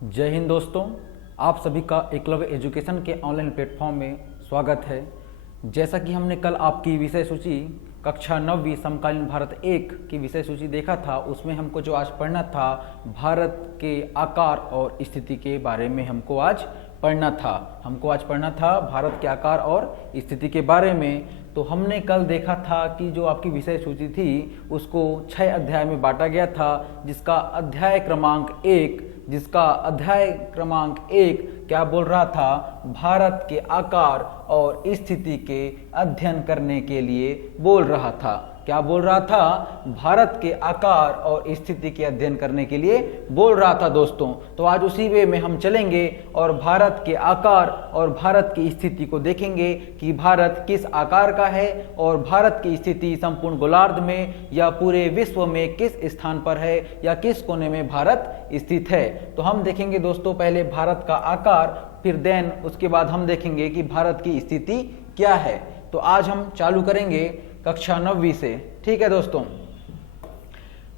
जय हिंद दोस्तों, आप सभी का एकलव्य एजुकेशन के ऑनलाइन प्लेटफॉर्म में स्वागत है। जैसा कि हमने कल आपकी विषय सूची कक्षा 9वीं समकालीन भारत 1 की विषय सूची देखा था, उसमें हमको जो आज पढ़ना था भारत के आकार और स्थिति के बारे में हमको आज पढ़ना था भारत के आकार और स्थिति के बारे में। तो हमने कल देखा था कि जो आपकी विषय सूची थी उसको 6 अध्याय में बांटा गया था, जिसका अध्याय क्रमांक एक क्या बोल रहा था, भारत के आकार और स्थिति के अध्ययन करने के लिए बोल रहा था। क्या बोल रहा था? भारत के आकार और स्थिति के अध्ययन करने के लिए बोल रहा था दोस्तों। तो आज उसी वे में हम चलेंगे और भारत के आकार और भारत की स्थिति को देखेंगे कि भारत किस आकार का है और भारत की स्थिति संपूर्ण गोलार्ध में या पूरे विश्व में किस स्थान पर है या किस कोने में भारत स्थित है। तो हम देखेंगे दोस्तों पहले भारत का आकार, फिर देन उसके बाद हम देखेंगे कि भारत की स्थिति क्या है। तो आज हम चालू करेंगे कक्षा 9वीं से। ठीक है दोस्तों,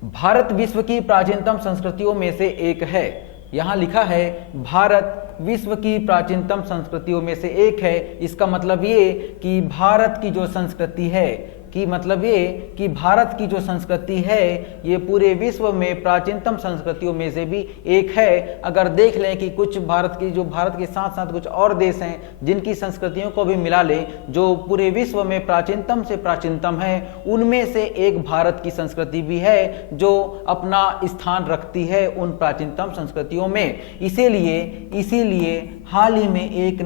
भारत विश्व की प्राचीनतम संस्कृतियों में से एक है। यहां लिखा है भारत विश्व की प्राचीनतम संस्कृतियों में से एक है। इसका मतलब ये कि भारत की जो संस्कृति है भारत की जो संस्कृति है ये पूरे विश्व में प्राचीनतम संस्कृतियों में से भी एक है। अगर देख लें कि कुछ भारत के साथ साथ कुछ और देश हैं जिनकी संस्कृतियों को भी मिला लें, जो पूरे विश्व में प्राचीनतम से प्राचीनतम है, उनमें से एक भारत की संस्कृति भी है जो अपना स्थान रखती है उन प्राचीनतम संस्कृतियों में। इसीलिए हाल ही में एक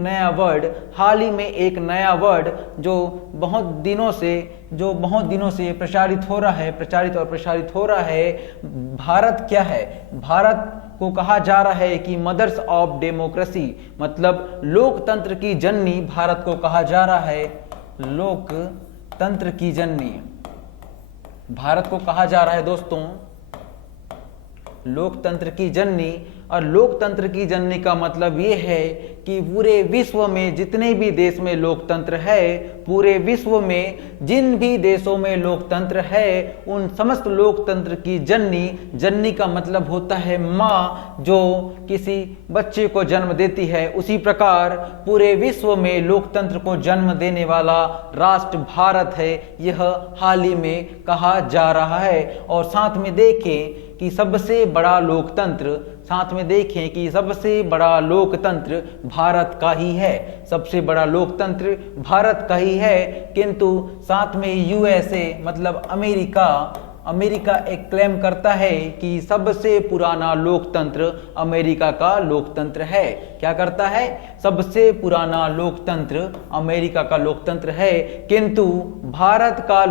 नया वर्ड जो बहुत दिनों से प्रचारित हो रहा है, भारत क्या है? भारत को कहा जा रहा है कि मदर्स ऑफ डेमोक्रेसी, मतलब लोकतंत्र की जननी भारत को कहा जा रहा है। लोकतंत्र की जननी भारत को कहा जा रहा है दोस्तों, लोकतंत्र की जननी। और लोकतंत्र की जननी का मतलब ये है कि पूरे विश्व में जितने भी देश में लोकतंत्र है, पूरे विश्व में जिन भी देशों में लोकतंत्र है, उन समस्त लोकतंत्र की जननी का मतलब होता है माँ जो किसी बच्चे को जन्म देती है। उसी प्रकार पूरे विश्व में लोकतंत्र को जन्म देने वाला राष्ट्र भारत है, यह हाल ही में कहा जा रहा है। और साथ में देखें कि सबसे बड़ा लोकतंत्र भारत का ही है। किंतु साथ में यूएसए मतलब अमेरिका एक क्लेम करता है कि सबसे पुराना लोकतंत्र अमेरिका का लोकतंत्र है। क्या करता है? सबसे पुराना लोकतंत्र अमेरिका का लोकतंत्र है। किंतु भारत का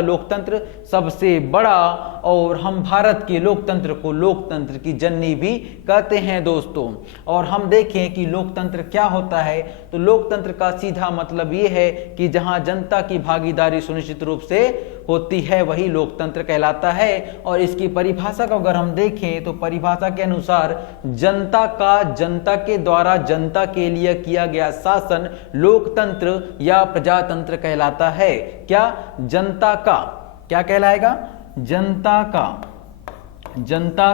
लोकतंत्र सबसे बड़ा, और हम भारत के लोकतंत्र को लोकतंत्र की जननी भी कहते हैं दोस्तों। और हम देखें कि लोकतंत्र क्या होता है, तो लोकतंत्र का सीधा मतलब ये है कि जहां जनता की भागीदारी सुनिश्चित रूप से होती है वही लोकतंत्र कहलाता है। और इसकी परिभाषा को अगर हम देखें तो परिभाषा के अनुसार जनता के द्वारा जनता के लिए किया गया शासन लोकतंत्र या प्रजातंत्र कहलाता है। क्या? जनता का क्या कहलाएगा? जनता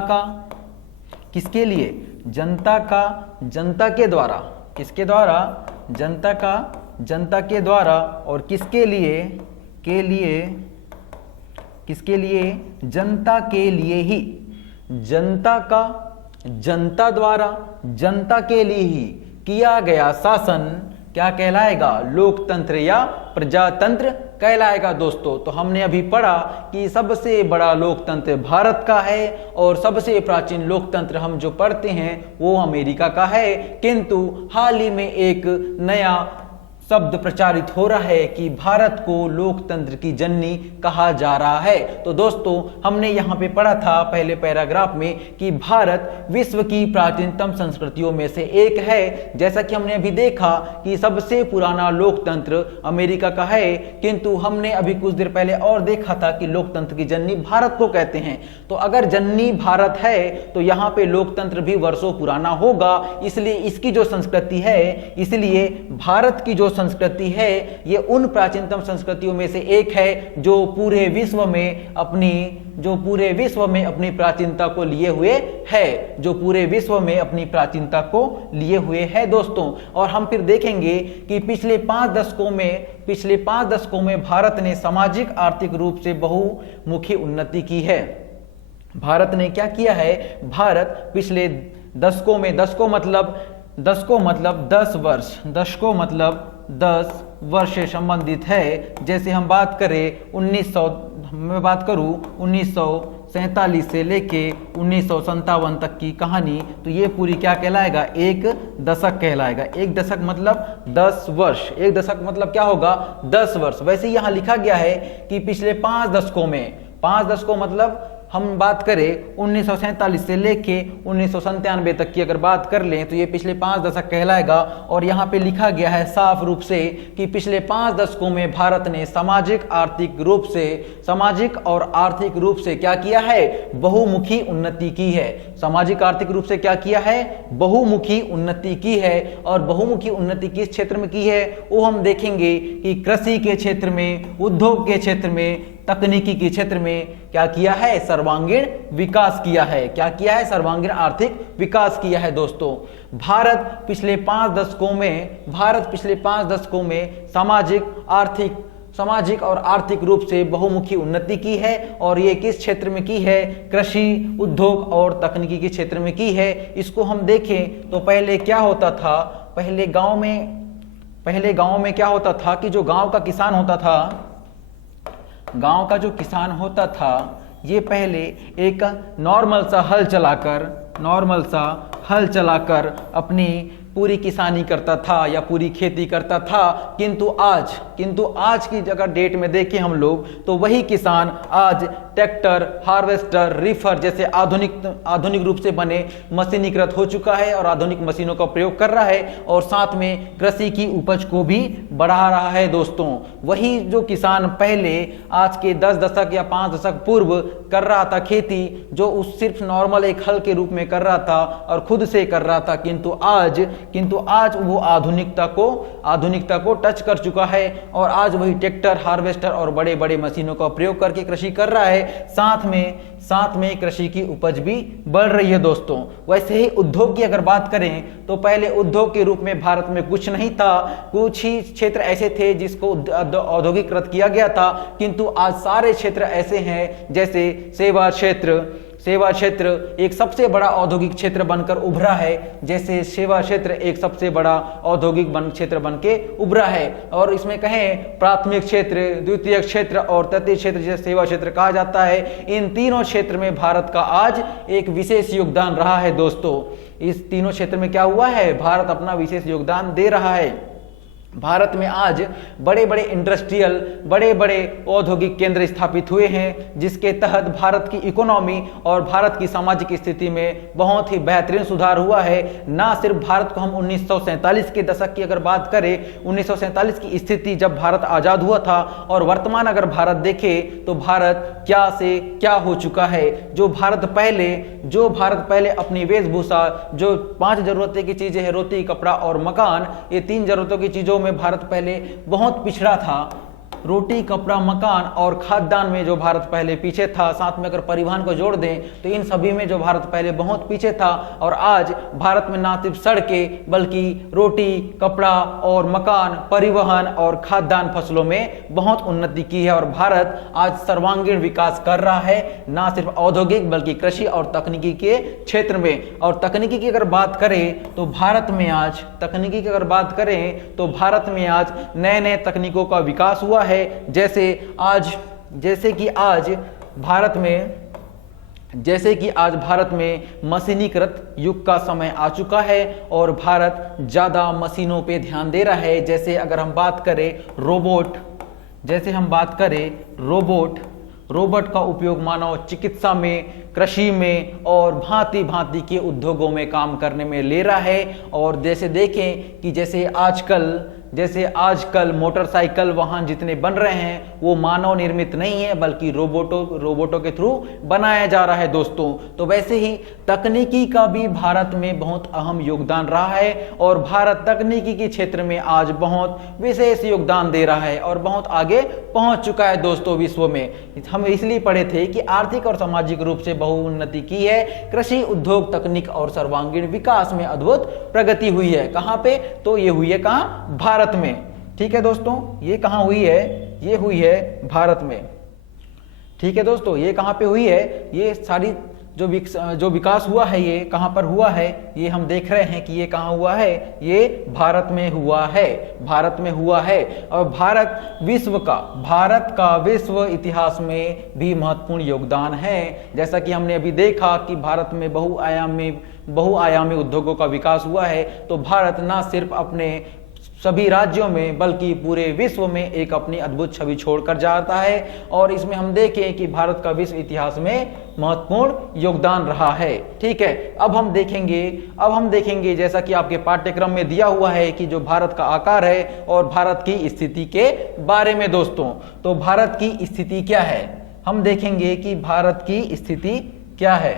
का किसके लिए? जनता के द्वारा। किसके द्वारा? जनता के द्वारा। और किसके लिए? जनता के लिए ही। जनता द्वारा जनता के लिए ही किया गया शासन क्या कहलाएगा? लोकतंत्र या प्रजातंत्र कहलाएगा दोस्तों। तो हमने अभी पढ़ा कि सबसे बड़ा लोकतंत्र भारत का है और सबसे प्राचीन लोकतंत्र हम जो पढ़ते हैं वो अमेरिका का है। किंतु हाल ही में एक नया शब्द प्रचारित हो रहा है कि भारत को लोकतंत्र की जननी कहा जा रहा है। तो दोस्तों हमने यहाँ पे पढ़ा था पहले पैराग्राफ में कि भारत विश्व की प्राचीनतम संस्कृतियों में से एक है। जैसा कि हमने अभी देखा कि सबसे पुराना लोकतंत्र अमेरिका का है, किंतु हमने अभी कुछ देर पहले और देखा था कि लोकतंत्र की जननी भारत को कहते हैं। तो अगर जननी भारत है तो यहाँ पे लोकतंत्र भी वर्षों पुराना होगा, इसलिए इसकी जो संस्कृति है, इसलिए भारत की जो संस्कृति है ये उन प्राचीनतम संस्कृतियों में से एक है जो पूरे विश्व में अपनी प्राचीनता को लिए हुए है, जो पूरे विश्व में अपनी प्राचीनता को लिए हुए है दोस्तों। और हम फिर देखेंगे कि पिछले 5 दशकों में भारत ने सामाजिक आर्थिक रूप से बहुमुखी उन्नति की है। भारत ने क्या किया है? भारत पिछले दशकों में, दशकों मतलब 10 वर्ष से संबंधित है। जैसे हम बात करें 1947 से लेके 1957 तक की कहानी, तो ये पूरी क्या कहलाएगा? एक दशक कहलाएगा। एक दशक मतलब 10 वर्ष। एक दशक मतलब क्या होगा? 10 वर्ष। वैसे यहाँ लिखा गया है कि पिछले 5 दशकों में, 5 दशकों मतलब हम बात करें 1947 से लेके 1997 तक की अगर बात कर लें तो ये पिछले 5 दशक कहलाएगा। और यहाँ पे लिखा गया है साफ रूप से कि पिछले 5 दशकों में भारत ने सामाजिक और आर्थिक रूप से क्या किया है? बहुमुखी उन्नति की है। सामाजिक आर्थिक रूप से क्या किया है? बहुमुखी उन्नति की है। और बहुमुखी उन्नति किस क्षेत्र में की है वो हम देखेंगे कि कृषि के क्षेत्र में, उद्योग के क्षेत्र में, तकनीकी के क्षेत्र में क्या किया है? सर्वांगीण विकास किया है। क्या किया है? सर्वांगीण आर्थिक विकास किया है दोस्तों। भारत पिछले 5 दशकों में सामाजिक और आर्थिक रूप से बहुमुखी उन्नति की है। और ये किस क्षेत्र में की है? कृषि, उद्योग और तकनीकी के क्षेत्र में की है। इसको हम देखें तो पहले क्या होता था? पहले गांव में क्या होता था कि जो गांव का किसान होता था, ये पहले एक नॉर्मल सा हल चलाकर अपनी पूरी किसानी करता था या पूरी खेती करता था। किंतु आज की जगह डेट में देखें हम लोग तो वही किसान आज ट्रैक्टर, हार्वेस्टर, रीफर जैसे आधुनिक रूप से बने मशीनीकृत हो चुका है और आधुनिक मशीनों का प्रयोग कर रहा है और साथ में कृषि की उपज को भी बढ़ा रहा है दोस्तों। वही जो किसान पहले आज के 10 दशक या 5 दशक पूर्व कर रहा था खेती, जो उस सिर्फ नॉर्मल एक हल के रूप में कर रहा था और खुद से कर रहा था, किंतु आज वो आधुनिकता को टच कर चुका है और आज वही ट्रैक्टर, हार्वेस्टर और बड़े बड़े मशीनों का प्रयोग करके कृषि कर रहा है। साथ में कृषि की उपज भी बढ़ रही है दोस्तों। वैसे ही उद्योग की अगर बात करें तो पहले उद्योग के रूप में भारत में कुछ नहीं था। कुछ ही क्षेत्र ऐसे थे जिसको औद्योगिकृत किया गया था, किंतु आज सारे क्षेत्र ऐसे हैं। जैसे सेवा क्षेत्र एक सबसे बड़ा औद्योगिक क्षेत्र बनकर उभरा है। जैसे सेवा क्षेत्र एक सबसे बड़ा औद्योगिक क्षेत्र बनके उभरा है। और इसमें कहें प्राथमिक क्षेत्र, द्वितीयक क्षेत्र और तृतीय क्षेत्र जिसे सेवा क्षेत्र कहा जाता है, इन तीनों क्षेत्र में भारत का आज एक विशेष योगदान रहा है दोस्तों। इस तीनों क्षेत्र में क्या हुआ है? भारत अपना विशेष योगदान दे रहा है। भारत में आज बड़े बड़े इंडस्ट्रियल, बड़े बड़े औद्योगिक केंद्र स्थापित हुए हैं, जिसके तहत भारत की इकोनॉमी और भारत की सामाजिक स्थिति में बहुत ही बेहतरीन सुधार हुआ है। ना सिर्फ भारत को हम 1947 के दशक की अगर बात करें, 1947 की स्थिति जब भारत आज़ाद हुआ था और वर्तमान अगर भारत देखे तो भारत क्या से क्या हो चुका है। जो भारत पहले अपनी वेशभूषा, जो 5 जरूरतें की चीजें हैं, रोटी, कपड़ा और मकान, ये 3 जरूरतों की चीजों में भारत पहले बहुत पिछड़ा था। रोटी, कपड़ा, मकान और खाद्यान्न में जो भारत पहले पीछे था, साथ में अगर परिवहन को जोड़ दें तो इन सभी में जो भारत पहले बहुत पीछे था। और आज भारत में ना सिर्फ सड़कें बल्कि रोटी, कपड़ा और मकान, परिवहन और खाद्यान्न फसलों में बहुत उन्नति की है। और भारत आज सर्वांगीण विकास कर रहा है, ना सिर्फ औद्योगिक बल्कि कृषि और तकनीकी के क्षेत्र में। और तकनीकी की अगर बात करें तो भारत में आज नए नए तकनीकों का विकास हुआ है। जैसे कि आज भारत में मशीनीकृत युग का समय आ चुका है और भारत ज्यादा मशीनों पे ध्यान दे रहा है। जैसे अगर हम बात करें रोबोट का उपयोग मानव चिकित्सा में, कृषि में और भांति भांति के उद्योगों में काम करने में ले रहा है। और जैसे देखें कि जैसे जैसे आजकल मोटरसाइकिल वाहन जितने बन रहे हैं वो मानव निर्मित नहीं है बल्कि रोबोटों के थ्रू बनाया जा रहा है दोस्तों। तो वैसे ही तकनीकी का भी भारत में बहुत अहम योगदान रहा है और भारत तकनीकी के क्षेत्र में आज बहुत विशेष योगदान दे रहा है और बहुत आगे पहुंच चुका है दोस्तों विश्व में। हम इसलिए पढ़े थे कि आर्थिक और सामाजिक रूप से बहुउन्नति की है, कृषि, उद्योग, तकनीक और सर्वांगीण विकास में अद्भुत प्रगति हुई है। कहां पे? तो ये हुई है कहां? भारत में। ठीक है दोस्तों, ये कहां हुई है? ये हुई है भारत में। ठीक है दोस्तों, ये कहां पे हुई है? ये सारी जो विकास हुआ है ये कहां पर हुआ है? ये हम देख रहे हैं कि ये कहां हुआ है? ये भारत में हुआ है, भारत में हुआ है। और भारत का विश्व इतिहास में भी महत्वपूर्ण योगदान है। जैसा कि हमने अभी देखा कि भारत में बहुआयामी उद्योगों का विकास हुआ है। तो भारत ना सिर्फ अपने सभी राज्यों में बल्कि पूरे विश्व में एक अपनी अद्भुत छवि छोड़कर जाता है और इसमें हम देखें कि भारत का विश्व इतिहास में महत्वपूर्ण योगदान रहा है। ठीक है, अब हम देखेंगे जैसा कि आपके पाठ्यक्रम में दिया हुआ है कि जो भारत का आकार है और भारत की स्थिति के बारे में दोस्तों। तो भारत की स्थिति क्या है? हम देखेंगे कि भारत की स्थिति क्या है।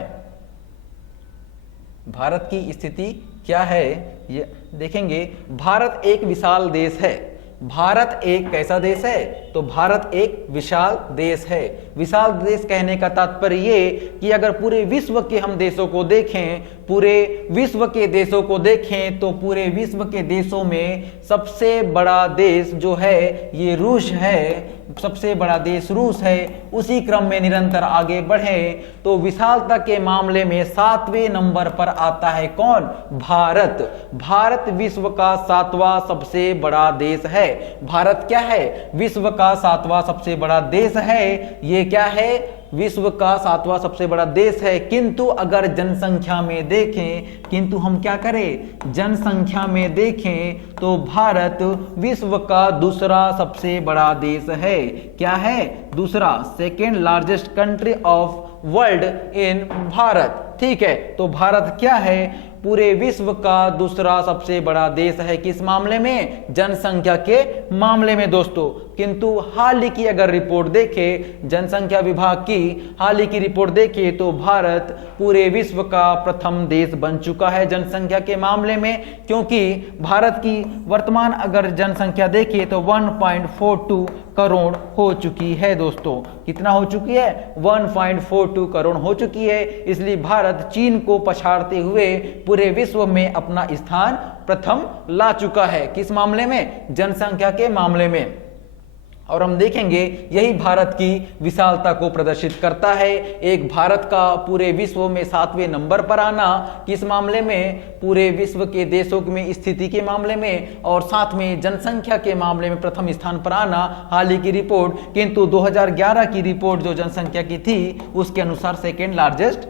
भारत की स्थिति क्या है ये देखेंगे। भारत एक विशाल देश है। भारत एक कैसा देश है? तो भारत एक विशाल देश है। विशाल देश कहने का तात्पर्य ये कि अगर पूरे विश्व के हम देशों को देखें, पूरे विश्व के देशों को देखें तो पूरे विश्व के देशों में सबसे बड़ा देश जो है ये रूस है। सबसे बड़ा देश रूस है। उसी क्रम में निरंतर आगे बढ़े तो विशालता के मामले में 7वें नंबर पर आता है कौन? भारत। भारत विश्व का 7वां सबसे बड़ा देश है। भारत क्या है? विश्व का 7वां सबसे बड़ा देश है। ये क्या है? विश्व का 7वां सबसे बड़ा देश है। किंतु अगर जनसंख्या में देखें, किंतु हम क्या करें? जनसंख्या में देखें तो भारत विश्व का दूसरा सबसे बड़ा देश है। क्या है? दूसरा, second largest country of world in Bharat. ठीक है, तो भारत क्या है? पूरे विश्व का दूसरा सबसे बड़ा देश है। किस मामले में? जनसंख्या के मामले में दोस्तों। किंतु हाल ही की अगर रिपोर्ट देखें, जनसंख्या विभाग की हाल ही की रिपोर्ट देखें तो भारत पूरे विश्व का प्रथम देश बन चुका है जनसंख्या के मामले में। क्योंकि भारत की वर्तमान अगर जनसंख्या देखिए तो 1.42 करोड़ हो चुकी है दोस्तों। कितना हो चुकी है? 1.42 करोड़ हो चुकी है। इसलिए भारत चीन को पछाड़ते हुए पूरे विश्व में अपना स्थान प्रथम ला चुका है। किस मामले में? जनसंख्या के मामले में। और हम देखेंगे यही भारत की विशालता को प्रदर्शित करता है। एक भारत का पूरे विश्व में 7वें नंबर पर आना, किस मामले में? पूरे विश्व के देशों में स्थिति के मामले में, और साथ में जनसंख्या के मामले में प्रथम स्थान पर आना हाल ही की रिपोर्ट। किंतु 2011 की रिपोर्ट जो जनसंख्या की थी उसके अनुसार सेकेंड लार्जेस्ट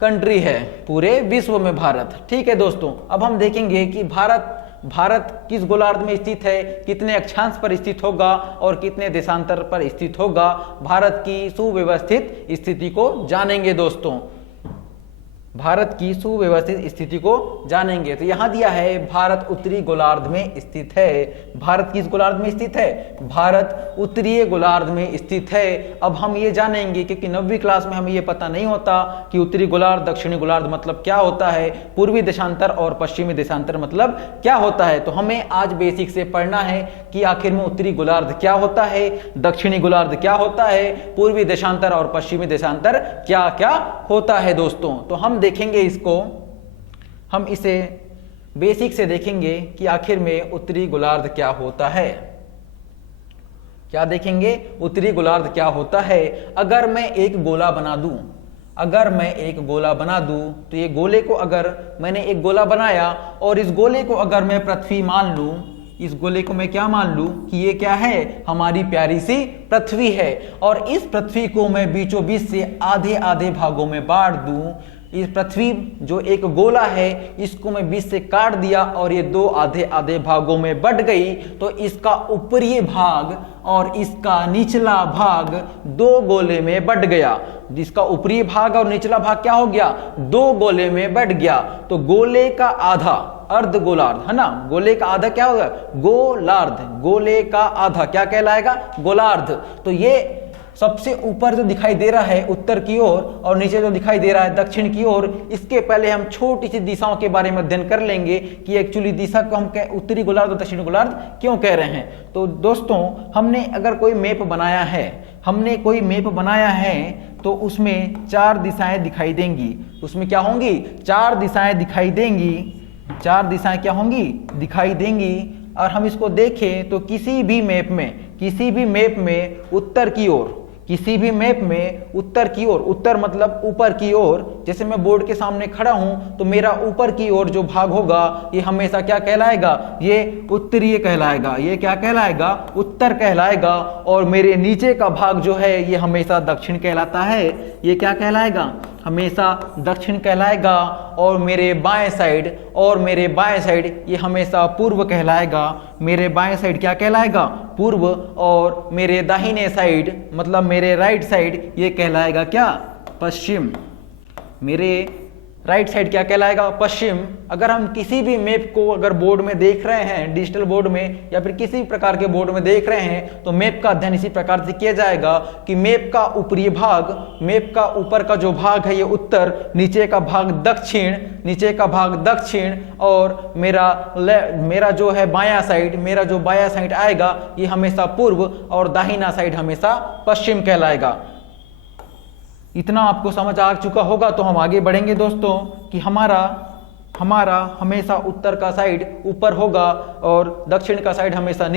कंट्री है पूरे विश्व में भारत। ठीक है दोस्तों, अब हम देखेंगे कि भारत किस गोलार्ध में स्थित है, कितने अक्षांश पर स्थित होगा और कितने देशांतर पर स्थित होगा। भारत की सुव्यवस्थित स्थिति को जानेंगे दोस्तों। भारत की सुव्यवस्थित स्थिति को जानेंगे तो यहां दिया है भारत उत्तरी गोलार्ध में स्थित है। भारत किस गोलार्ध में स्थित है? भारत उत्तरीय गोलार्ध में स्थित है। अब हम ये जानेंगे क्योंकि 9वीं क्लास में हमें ये पता नहीं होता कि उत्तरी गोलार्ध दक्षिणी गोलार्ध मतलब क्या होता है, पूर्वी देशांतर और पश्चिमी देशांतर मतलब क्या होता है। तो हमें आज बेसिक से पढ़ना है कि आखिर में उत्तरी गोलार्ध क्या होता है, दक्षिणी गोलार्ध क्या होता है, पूर्वी देशांतर और पश्चिमी देशांतर क्या क्या होता है दोस्तों। तो हम देखेंगे इसको, हम इसे बेसिक से देखेंगे कि आखिर में उत्तरी गोलार्ध क्या होता है। क्या देखेंगे? उत्तरी गोलार्ध क्या होता है। अगर मैं एक गोला बना दूं, तो ये गोले को अगर मैंने एक गोला बनाया और इस गोले को अगर मैं पृथ्वी मान लूं, इस गोले को मैं क्या मान लूं कि ये क्या है? हमारी प्यारी सी पृथ्वी है। और इस पृथ्वी को मैं बीचों बीच से आधे आधे भागों में बांट दूं इस पृथ्वी जो एक गोला है इसको मैं बीच से काट दिया और ये दो आधे आधे भागों में बंट गई, तो इसका ऊपरी भाग और इसका निचला भाग दो गोले में बंट गया। जिसका ऊपरी भाग और निचला भाग क्या हो गया, दो गोले में बंट गया। तो गोले का आधा अर्ध गोलार्ध है ना, गोले का आधा क्या होगा, गोलार्ध। गोले का आधा क्या कहलाएगा, गोलार्ध। तो ये सबसे ऊपर जो दिखाई दे रहा है उत्तर की ओर और नीचे जो दिखाई दे रहा है दक्षिण की ओर, इसके पहले हम छोटी सी दिशाओं के बारे में अध्ययन कर लेंगे कि एक्चुअली दिशा को हम उत्तरी गोलार्ध और दक्षिणी गोलार्ध क्यों कह रहे हैं। तो दोस्तों हमने अगर कोई मैप बनाया है, तो उसमें चार दिशाएं दिखाई देंगी। उसमें क्या होंगी, चार दिशाएं दिखाई देंगी। चार दिशाएं क्या होंगी, दिखाई देंगी। और हम इसको देखें तो किसी भी मैप में उत्तर की ओर, किसी भी मैप में उत्तर की ओर, उत्तर मतलब ऊपर की ओर, जैसे मैं बोर्ड के सामने खड़ा हूं तो मेरा ऊपर की ओर जो भाग होगा ये हमेशा क्या कहलाएगा, ये उत्तरीय कहलाएगा। ये क्या कहलाएगा, उत्तर कहलाएगा। और मेरे नीचे का भाग जो है ये हमेशा दक्षिण कहलाता है। ये क्या कहलाएगा, हमेशा दक्षिण कहलाएगा। और मेरे बाएं साइड ये हमेशा पूर्व कहलाएगा। मेरे बाएं साइड क्या कहलाएगा, पूर्व। और मेरे दाहिने साइड मतलब मेरे राइट साइड ये कहलाएगा क्या, पश्चिम। मेरे राइट साइड क्या कहलाएगा, पश्चिम। अगर हम किसी भी मैप को अगर बोर्ड में देख रहे हैं, डिजिटल बोर्ड में या फिर किसी प्रकार के बोर्ड में देख रहे हैं, तो मैप का अध्ययन इसी प्रकार से किया जाएगा कि मैप का ऊपरी भाग, मैप का ऊपर का जो भाग है ये उत्तर, नीचे का भाग दक्षिण, और मेरा जो है बायां साइड आएगा ये हमेशा पूर्व और दाहिना साइड हमेशा पश्चिम कहलाएगा। इतना आपको समझ आ चुका होगा तो हम आगे बढ़ेंगे दोस्तों कि हमारा हमेशा उत्तर का साइड ऊपर होगा और दक्षिण का साइड हमेशा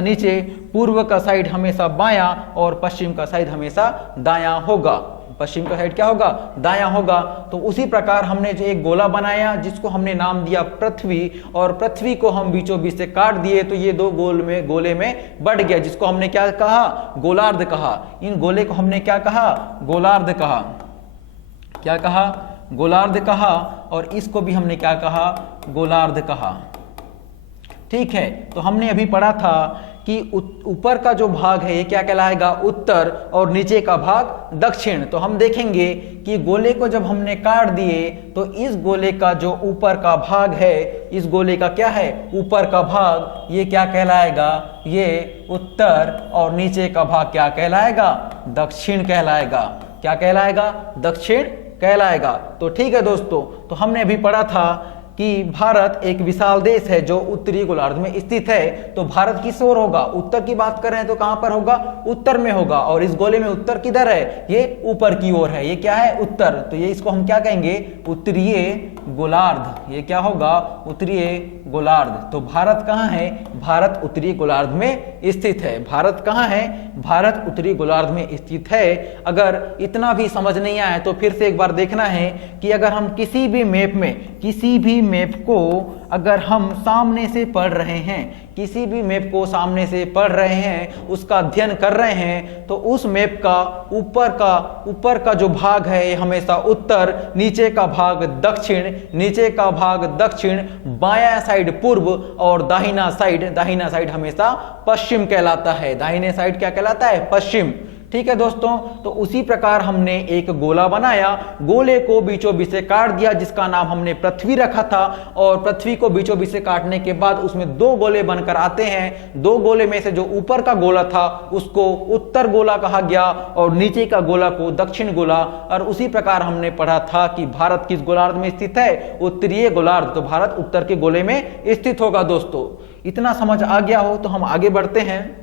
नीचे, पूर्व का साइड हमेशा बायां और पश्चिम का साइड हमेशा दायां होगा। पश्चिम का साइड क्या होगा, दायां होगा। तो उसी प्रकार हमने जो एक गोला बनाया जिसको हमने नाम दिया पृथ्वी, और पृथ्वी को हम बीचों बीच से काट दिए तो ये दो गोले में बढ़ गया, जिसको हमने क्या कहा, गोलार्ध कहा। इन गोले को हमने क्या कहा, गोलार्ध कहा। क्या कहा, गोलार्ध कहा। और इसको भी हमने क्या कहा, गोलार्ध कहा। ठीक है, तो हमने अभी पढ़ा था कि ऊपर का जो भाग है ये क्या कहलाएगा, उत्तर, और नीचे का भाग दक्षिण। तो हम देखेंगे कि गोले को जब हमने काट दिए तो इस गोले का जो ऊपर का भाग है, इस गोले का क्या है, ऊपर का भाग, ये क्या कहलाएगा, ये उत्तर, और नीचे का भाग क्या कहलाएगा, दक्षिण कहलाएगा। क्या कहलाएगा, दक्षिण कहलाएगा। तो ठीक है दोस्तों, तो हमने अभी पढ़ा था कि भारत एक विशाल देश है जो उत्तरी गोलार्ध में स्थित है। तो भारत किस ओर होगा, उत्तर की बात कर रहे हैं तो कहां पर होगा, उत्तर में होगा। और इस गोले में उत्तर किधर है, ये ऊपर की ओर है। ये क्या है, उत्तर। तो ये इसको हम क्या कहेंगे, उत्तरीय गोलार्ध। ये क्या होगा, उत्तरीय गोलार्ध। तो भारत कहां है, भारत उत्तरी गोलार्ध में स्थित है। भारत कहां है, भारत उत्तरी गोलार्ध में स्थित है। अगर इतना भी समझ नहीं आया तो फिर से एक बार देखना है कि अगर हम किसी भी मैप को अगर हम सामने से पढ़ रहे हैं, किसी भी मैप को सामने से पढ़ रहे हैं, उसका अध्ययन कर रहे हैं, तो उस मैप का ऊपर का जो भाग है हमेशा उत्तर, नीचे का भाग दक्षिण, बायां साइड पूर्व और दाहिना साइड हमेशा पश्चिम कहलाता है। दाहिने साइड क्या कहलाता है, पश्चिम। ठीक है दोस्तों, तो उसी प्रकार हमने एक गोला बनाया, गोले को बीचों बीच से काट दिया जिसका नाम हमने पृथ्वी रखा था। और पृथ्वी को बीचों बीच से काटने के बाद उसमें दो गोले बनकर आते हैं। दो गोले में से जो ऊपर का गोला था उसको उत्तर गोला कहा गया और नीचे का गोला को दक्षिण गोला। और उसी प्रकार हमने पढ़ा था कि भारत किस गोलार्ध में स्थित है, उत्तरीय गोलार्ध। तो भारत उत्तर के गोले में स्थित होगा। दोस्तों इतना समझ आ गया हो तो हम आगे बढ़ते हैं।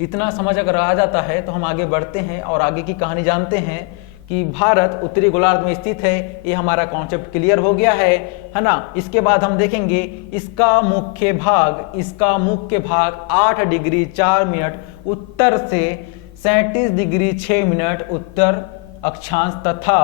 इतना समझ अगर आ जाता है तो हम आगे बढ़ते हैं और आगे की कहानी जानते हैं कि भारत उत्तरी गोलार्ध में स्थित है। ये हमारा कॉन्सेप्ट क्लियर हो गया है ना। इसके बाद हम देखेंगे इसका मुख्य भाग 8 डिग्री 4 मिनट उत्तर से 37 डिग्री 6 मिनट उत्तर अक्षांश तथा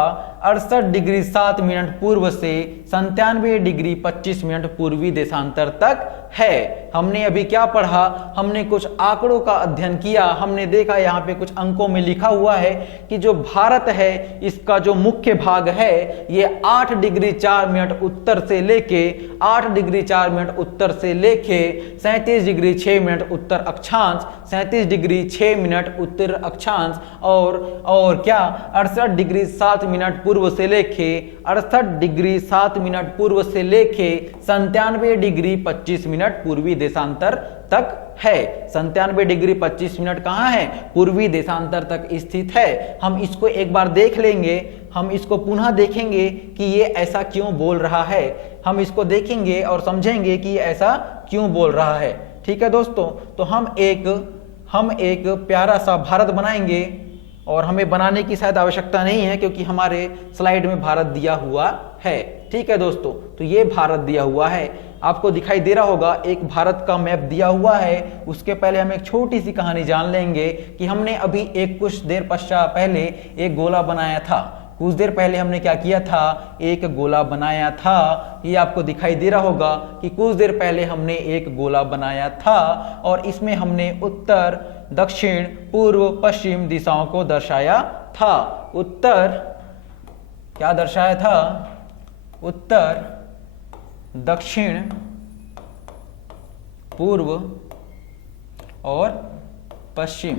68 डिग्री 7 मिनट पूर्व से 97 डिग्री 25 मिनट पूर्वी देशांतर तक है। हमने अभी क्या पढ़ा, हमने कुछ आंकड़ों का अध्ययन किया, हमने देखा यहाँ पे कुछ अंकों में लिखा हुआ है कि जो भारत है इसका जो मुख्य भाग है ये 8 डिग्री 4 मिनट उत्तर से लेके 8 डिग्री 4 मिनट उत्तर से लेके 37 डिग्री 6 मिनट उत्तर अक्षांश, 37 डिग्री 6 मिनट उत्तर अक्षांश और क्या 68 डिग्री 7 मिनट पूर्व से लेके 68 डिग्री 7 मिनट पूर्व से लेके 97 डिग्री 25 मिनट पूर्वी देशांतर तक है। 97 डिग्री 25 मिनट कहाँ है? पूर्वी देशांतर तक स्थित है। हम इसको एक बार देख लेंगे, हम इसको पुनः देखेंगे कि ये ऐसा क्यों बोल रहा है, हम इसको देखेंगे और समझेंगे कि ये ऐसा क्यों बोल रहा है। ठीक है दोस्तों, तो हम एक प्यारा सा भारत बनाएंगे और हमें बनाने की शायद आवश्यकता नहीं है क्योंकि हमारे स्लाइड में भारत दिया हुआ है। ठीक है दोस्तों, तो ये भारत दिया हुआ है, आपको दिखाई दे रहा होगा एक भारत का मैप दिया हुआ है। उसके पहले हम एक छोटी सी कहानी जान लेंगे कि हमने अभी कुछ देर पश्चात पहले एक गोला बनाया था। कुछ देर पहले हमने क्या किया था, एक गोला बनाया था। ये आपको दिखाई दे रहा होगा कि कुछ देर पहले हमने एक गोला बनाया था और इसमें हमने उत्तर, दक्षिण, पूर्व, पश्चिम दिशाओं को दर्शाया था। उत्तर क्या दर्शाया था? उत्तर, दक्षिण, पूर्व और पश्चिम,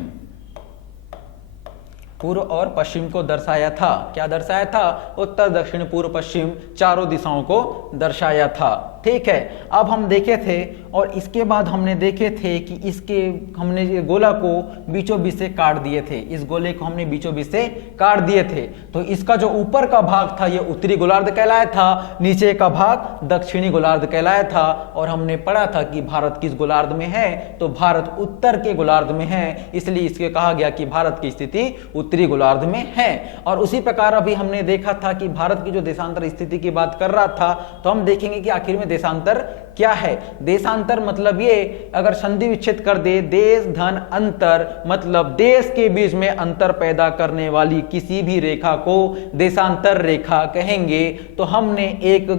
पूर्व और पश्चिम को दर्शाया था। क्या दर्शाया था? उत्तर, दक्षिण, पूर्व, पश्चिम चारों दिशाओं को दर्शाया था। ठीक है, अब हम देखे थे और इसके बाद हमने देखे थे कि हमने ये गोला को बीचों बीच से काट दिए थे। इस गोले को हमने बीचों बीच से काट दिए थे, तो इसका जो ऊपर का भाग था ये उत्तरी गोलार्ध कहलाया था, नीचे का भाग दक्षिणी गोलार्ध कहलाया था। और हमने पढ़ा था कि भारत किस गोलार्ध में है, तो भारत उत्तर के गोलार्ध में है, इसलिए इसके कहा गया कि भारत की स्थिति उत्तरी गोलार्ध में है। और उसी प्रकार अभी हमने देखा था कि भारत की जो देशांतर स्थिति की बात कर रहा था, तो हम देखेंगे कि आखिर में देशांतर क्या है। देशांतर मतलब ये, अगर संधि विच्छेद कर दे, देश धन अंतर, मतलब देश के बीच में अंतर पैदा करने वाली किसी भी रेखा को देशांतर रेखा कहेंगे। तो हमने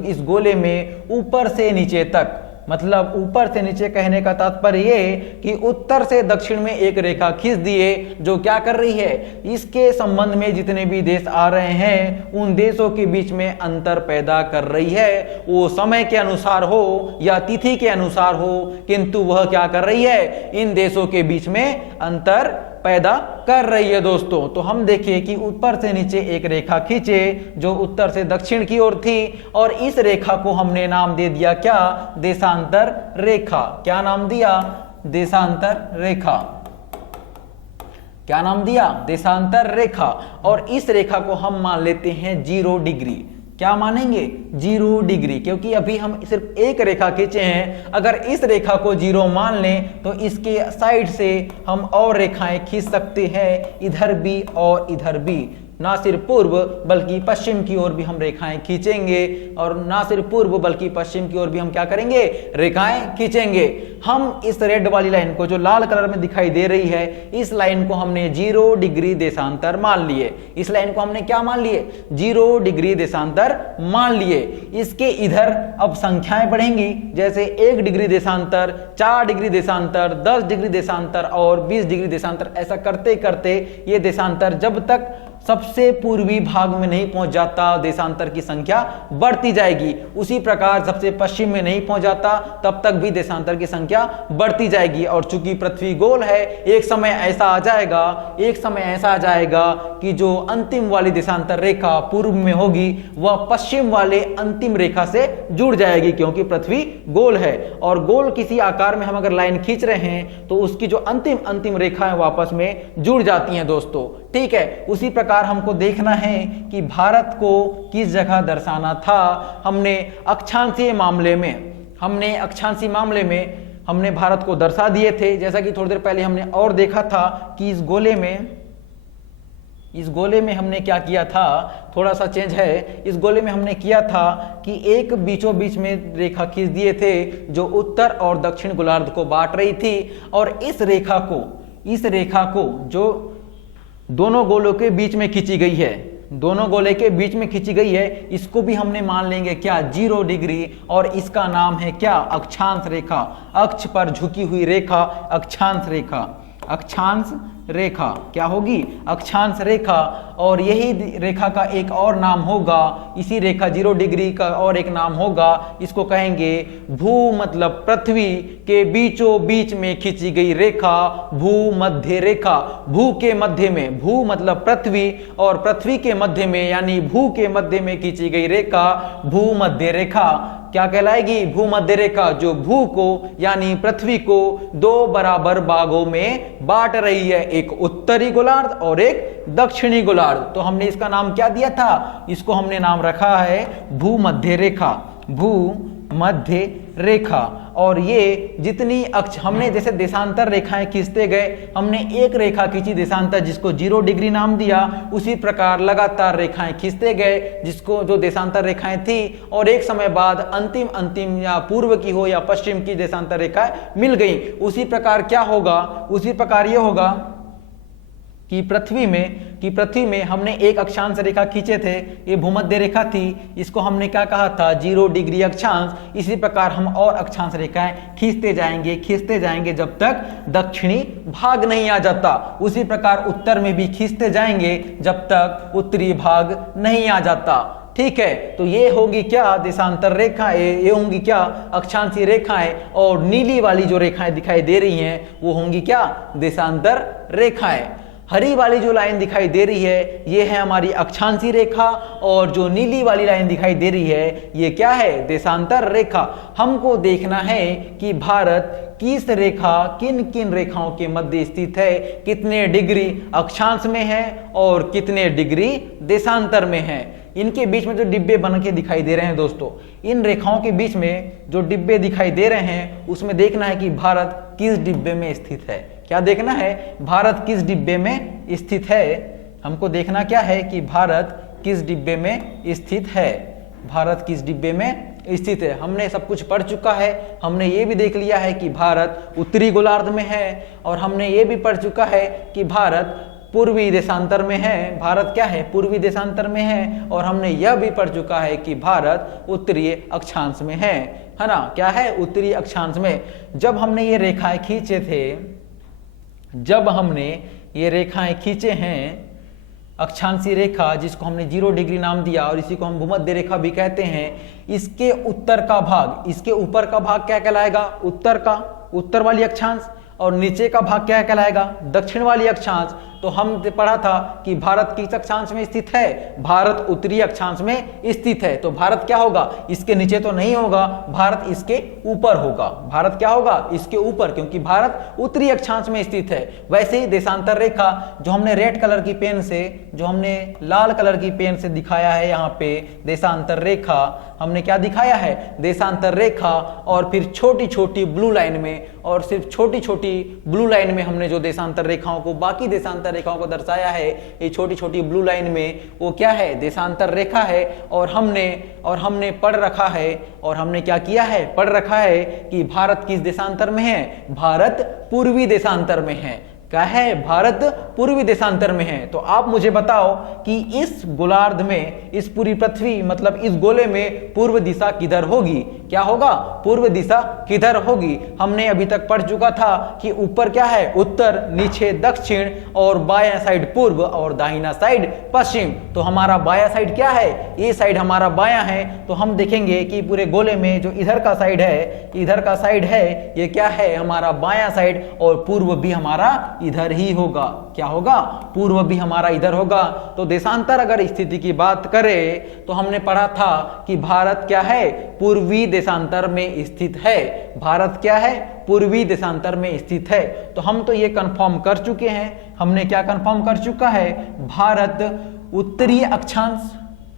इस गोले में ऊपर से नीचे तक, मतलब ऊपर से नीचे कहने का तात्पर्य ये कि उत्तर से दक्षिण में एक रेखा खींच दिए जो क्या कर रही है, इसके संबंध में जितने भी देश आ रहे हैं उन देशों के बीच में अंतर पैदा कर रही है। वो समय के अनुसार हो या तिथि के अनुसार हो, किंतु वह क्या कर रही है, इन देशों के बीच में अंतर पैदा कर रही है। दोस्तों, तो हम देखिए कि ऊपर से नीचे एक रेखा खींचे जो उत्तर से दक्षिण की ओर थी और इस रेखा को हमने नाम दे दिया क्या, देशांतर रेखा। क्या नाम दिया? देशांतर रेखा। क्या नाम दिया? देशांतर रेखा। और इस रेखा को हम मान लेते हैं 0 डिग्री। क्या मानेंगे? 0 डिग्री, क्योंकि अभी हम सिर्फ एक रेखा खींचे हैं। अगर इस रेखा को 0 मान लें तो इसके साइड से हम और रेखाएं खींच सकते हैं, इधर भी और इधर भी। ना सिर्फ पूर्व बल्कि पश्चिम की ओर भी हम रेखाएं खींचेंगे, और ना सिर्फ पूर्व बल्कि पश्चिम की ओर भी हम क्या करेंगे, रेखाएं खींचेंगे। हम इस रेड वाली लाइन को जो लाल कलर में दिखाई दे रही है, इस लाइन को हमने 0 डिग्री देशांतर मान लिए। इस लाइन को हमने क्या मान लिए? 0 डिग्री देशांतर मान लिए। इसके इधर अब संख्याएं बढ़ेंगी, जैसे 1 डिग्री देशांतर, 4 डिग्री देशांतर, 10 डिग्री देशांतर और 20 डिग्री देशांतर। ऐसा करते करते ये देशांतर जब तक सबसे पूर्वी भाग में नहीं पहुंच जाता, देशांतर की संख्या बढ़ती जाएगी। उसी प्रकार सबसे पश्चिम में नहीं पहुंच जाता, तब तक भी देशांतर की संख्या बढ़ती जाएगी। और चूंकि पृथ्वी गोल है, एक समय ऐसा आ जाएगा कि जो अंतिम वाली देशांतर रेखा पूर्व में होगी वह पश्चिम वाले अंतिम रेखा से जुड़ जाएगी, क्योंकि पृथ्वी गोल है। और गोल किसी आकार में हम अगर लाइन खींच रहे हैं तो उसकी जो अंतिम रेखाएं वापस में जुड़ जाती हैं दोस्तों। ठीक है, उसी प्रकार हमको देखना है कि भारत को किस जगह दर्शाना था। हमने अक्षांशीय मामले में हमने भारत को दर्शा दिए थे, जैसा कि थोड़ी देर पहले हमने और देखा था कि इस गोले में हमने क्या किया था, थोड़ा सा चेंज है। इस गोले में हमने किया था कि एक बीचों बीच में रेखा खींच दिए थे जो उत्तर और दक्षिण गोलार्ध को बांट रही थी, और इस रेखा को जो दोनों गोलों के बीच में खींची गई है, दोनों गोले के बीच में खींची गई है, इसको भी हमने मान लेंगे क्या 0 डिग्री, और इसका नाम है क्या अक्षांश रेखा। अक्ष पर झुकी हुई रेखा अक्षांश रेखा। अक्षांश रेखा क्या होगी? अक्षांश रेखा। और यही रेखा का एक और नाम होगा, इसी रेखा 0 डिग्री का और एक नाम होगा, इसको कहेंगे भू मतलब पृथ्वी के बीचों बीच में खींची गई रेखा भूमध्य रेखा। भू के मध्य में, भू मतलब पृथ्वी और पृथ्वी के मध्य में यानी भू के मध्य में खींची गई रेखा भूमध्य रेखा क्या कहलाएगी? भूमध्य रेखा, जो भू को यानी पृथ्वी को 2 बराबर भागों में बांट रही है, एक उत्तरी गोलार्ध और एक दक्षिणी गोलार्ध। तो हमने इसका नाम क्या दिया था? इसको हमने नाम रखा है भूमध्य रेखा। भूमध्य रेखा। और ये जितनी अक्ष हमने जैसे देशांतर रेखाएं खींचते गए, हमने एक रेखा खींची देशांतर जिसको 0 डिग्री नाम दिया, उसी प्रकार लगातार रेखाएं खींचते गए जिसको जो देशांतर रेखाएं थी, और एक समय बाद अंतिम या पूर्व की हो या पश्चिम की देशांतर रेखाएं मिल गई। उसी प्रकार क्या होगा? उसी प्रकार ये होगा कि पृथ्वी में हमने एक अक्षांश रेखा खींचे थे, ये भूमध्य रेखा थी, इसको हमने क्या कहा था? 0 डिग्री अक्षांश। इसी प्रकार हम और अक्षांश रेखाएं खींचते जाएंगे जब तक दक्षिणी भाग नहीं आ जाता। उसी प्रकार उत्तर में भी खींचते जाएंगे जब तक उत्तरी भाग नहीं आ जाता। ठीक है, तो ये होगी क्या? देशांतर रेखाएं, ये होंगी क्या? अक्षांशीय रेखाएं। और नीली वाली जो रेखाएं दिखाई दे रही हैं वो होंगी क्या? देशांतर रेखाएं। हरी वाली जो लाइन दिखाई दे रही है ये है हमारी अक्षांशीय रेखा, और जो नीली वाली लाइन दिखाई दे रही है ये क्या है? देशांतर रेखा। हमको देखना है कि भारत किस रेखा, किन किन रेखाओं के मध्य स्थित है, कितने डिग्री अक्षांश में है और कितने डिग्री देशांतर में है। इनके बीच में जो डिब्बे बन के दिखाई दे रहे हैं दोस्तों, इन रेखाओं के बीच में जो डिब्बे दिखाई दे रहे हैं उसमें देखना है कि भारत किस डिब्बे में स्थित है। क्या देखना है? भारत किस डिब्बे में स्थित है। हमको देखना क्या है कि भारत किस डिब्बे में स्थित है। भारत किस डिब्बे में स्थित है। हमने सब कुछ पढ़ चुका है। हमने ये भी देख लिया है कि भारत उत्तरी गोलार्ध में है, और हमने ये भी पढ़ चुका है कि भारत पूर्वी देशांतर में है। भारत क्या है? पूर्वी देशांतर में है। और हमने यह भी पढ़ चुका है कि भारत उत्तरीय अक्षांश में है ना? क्या है? उत्तरीय अक्षांश में। जब हमने ये रेखाएं खींचे थे, जब हमने ये रेखाएं खींचे हैं, अक्षांशीय रेखा जिसको हमने 0 डिग्री नाम दिया और इसी को हम भूमध्य रेखा भी कहते हैं, इसके उत्तर का भाग, इसके ऊपर का भाग क्या कहलाएगा? उत्तर का, उत्तर वाली अक्षांश। और नीचे का भाग क्या कहलाएगा? दक्षिण वाली अक्षांश। तो हम पढ़ा था कि भारत किस अक्षांश में स्थित है? भारत उत्तरी अक्षांश में स्थित है। तो भारत क्या होगा? इसके नीचे तो नहीं होगा, भारत इसके ऊपर होगा। भारत क्या होगा? इसके ऊपर, क्योंकि भारत उत्तरी अक्षांश में स्थित है। वैसे ही देशांतर रेखा जो हमने रेड कलर की पेन से, जो हमने लाल कलर की पेन से दिखाया है, यहाँ पे देशांतर रेखा हमने क्या दिखाया है? देशांतर रेखा। और फिर छोटी छोटी ब्लू लाइन में, और सिर्फ छोटी छोटी ब्लू लाइन में हमने जो देशांतर रेखाओं को, बाकी देशांतर रेखाओं को दर्शाया है, ये छोटी छोटी ब्लू लाइन में वो क्या है? देशांतर रेखा है। और हमने पढ़ रखा है, और हमने क्या किया है? पढ़ रखा है कि भारत किस देशांतर में है? भारत पूर्वी देशांतर में है। क्या है? भारत पूर्वी देशांतर में है। तो आप मुझे बताओ कि इस गोलार्ध में, इस पूरी पृथ्वी मतलब इस गोले में पूर्व दिशा किधर होगी? क्या होगा? पूर्व दिशा किधर होगी? हमने अभी तक पढ़ चुका था कि ऊपर क्या है? उत्तर, नीचे दक्षिण, और बायां साइड पूर्व और दाहिना साइड पश्चिम। तो हमारा बायां साइड क्या है? ये साइड हमारा बायां है। तो हम देखेंगे कि पूरे गोले में जो इधर का साइड है, इधर का साइड है, ये क्या है? हमारा बायां साइड। और पूर्व भी हमारा इधर ही होगा। क्या होगा? पूर्व भी हमारा इधर होगा। तो देशांतर अगर स्थिति की बात करें तो हमने पढ़ा था कि भारत क्या है? पूर्वी देशांतर में स्थित है। भारत क्या है? पूर्वी देशांतर में स्थित है। तो हम तो ये कंफर्म कर चुके हैं। हमने क्या कंफर्म कर चुका है? भारत उत्तरीय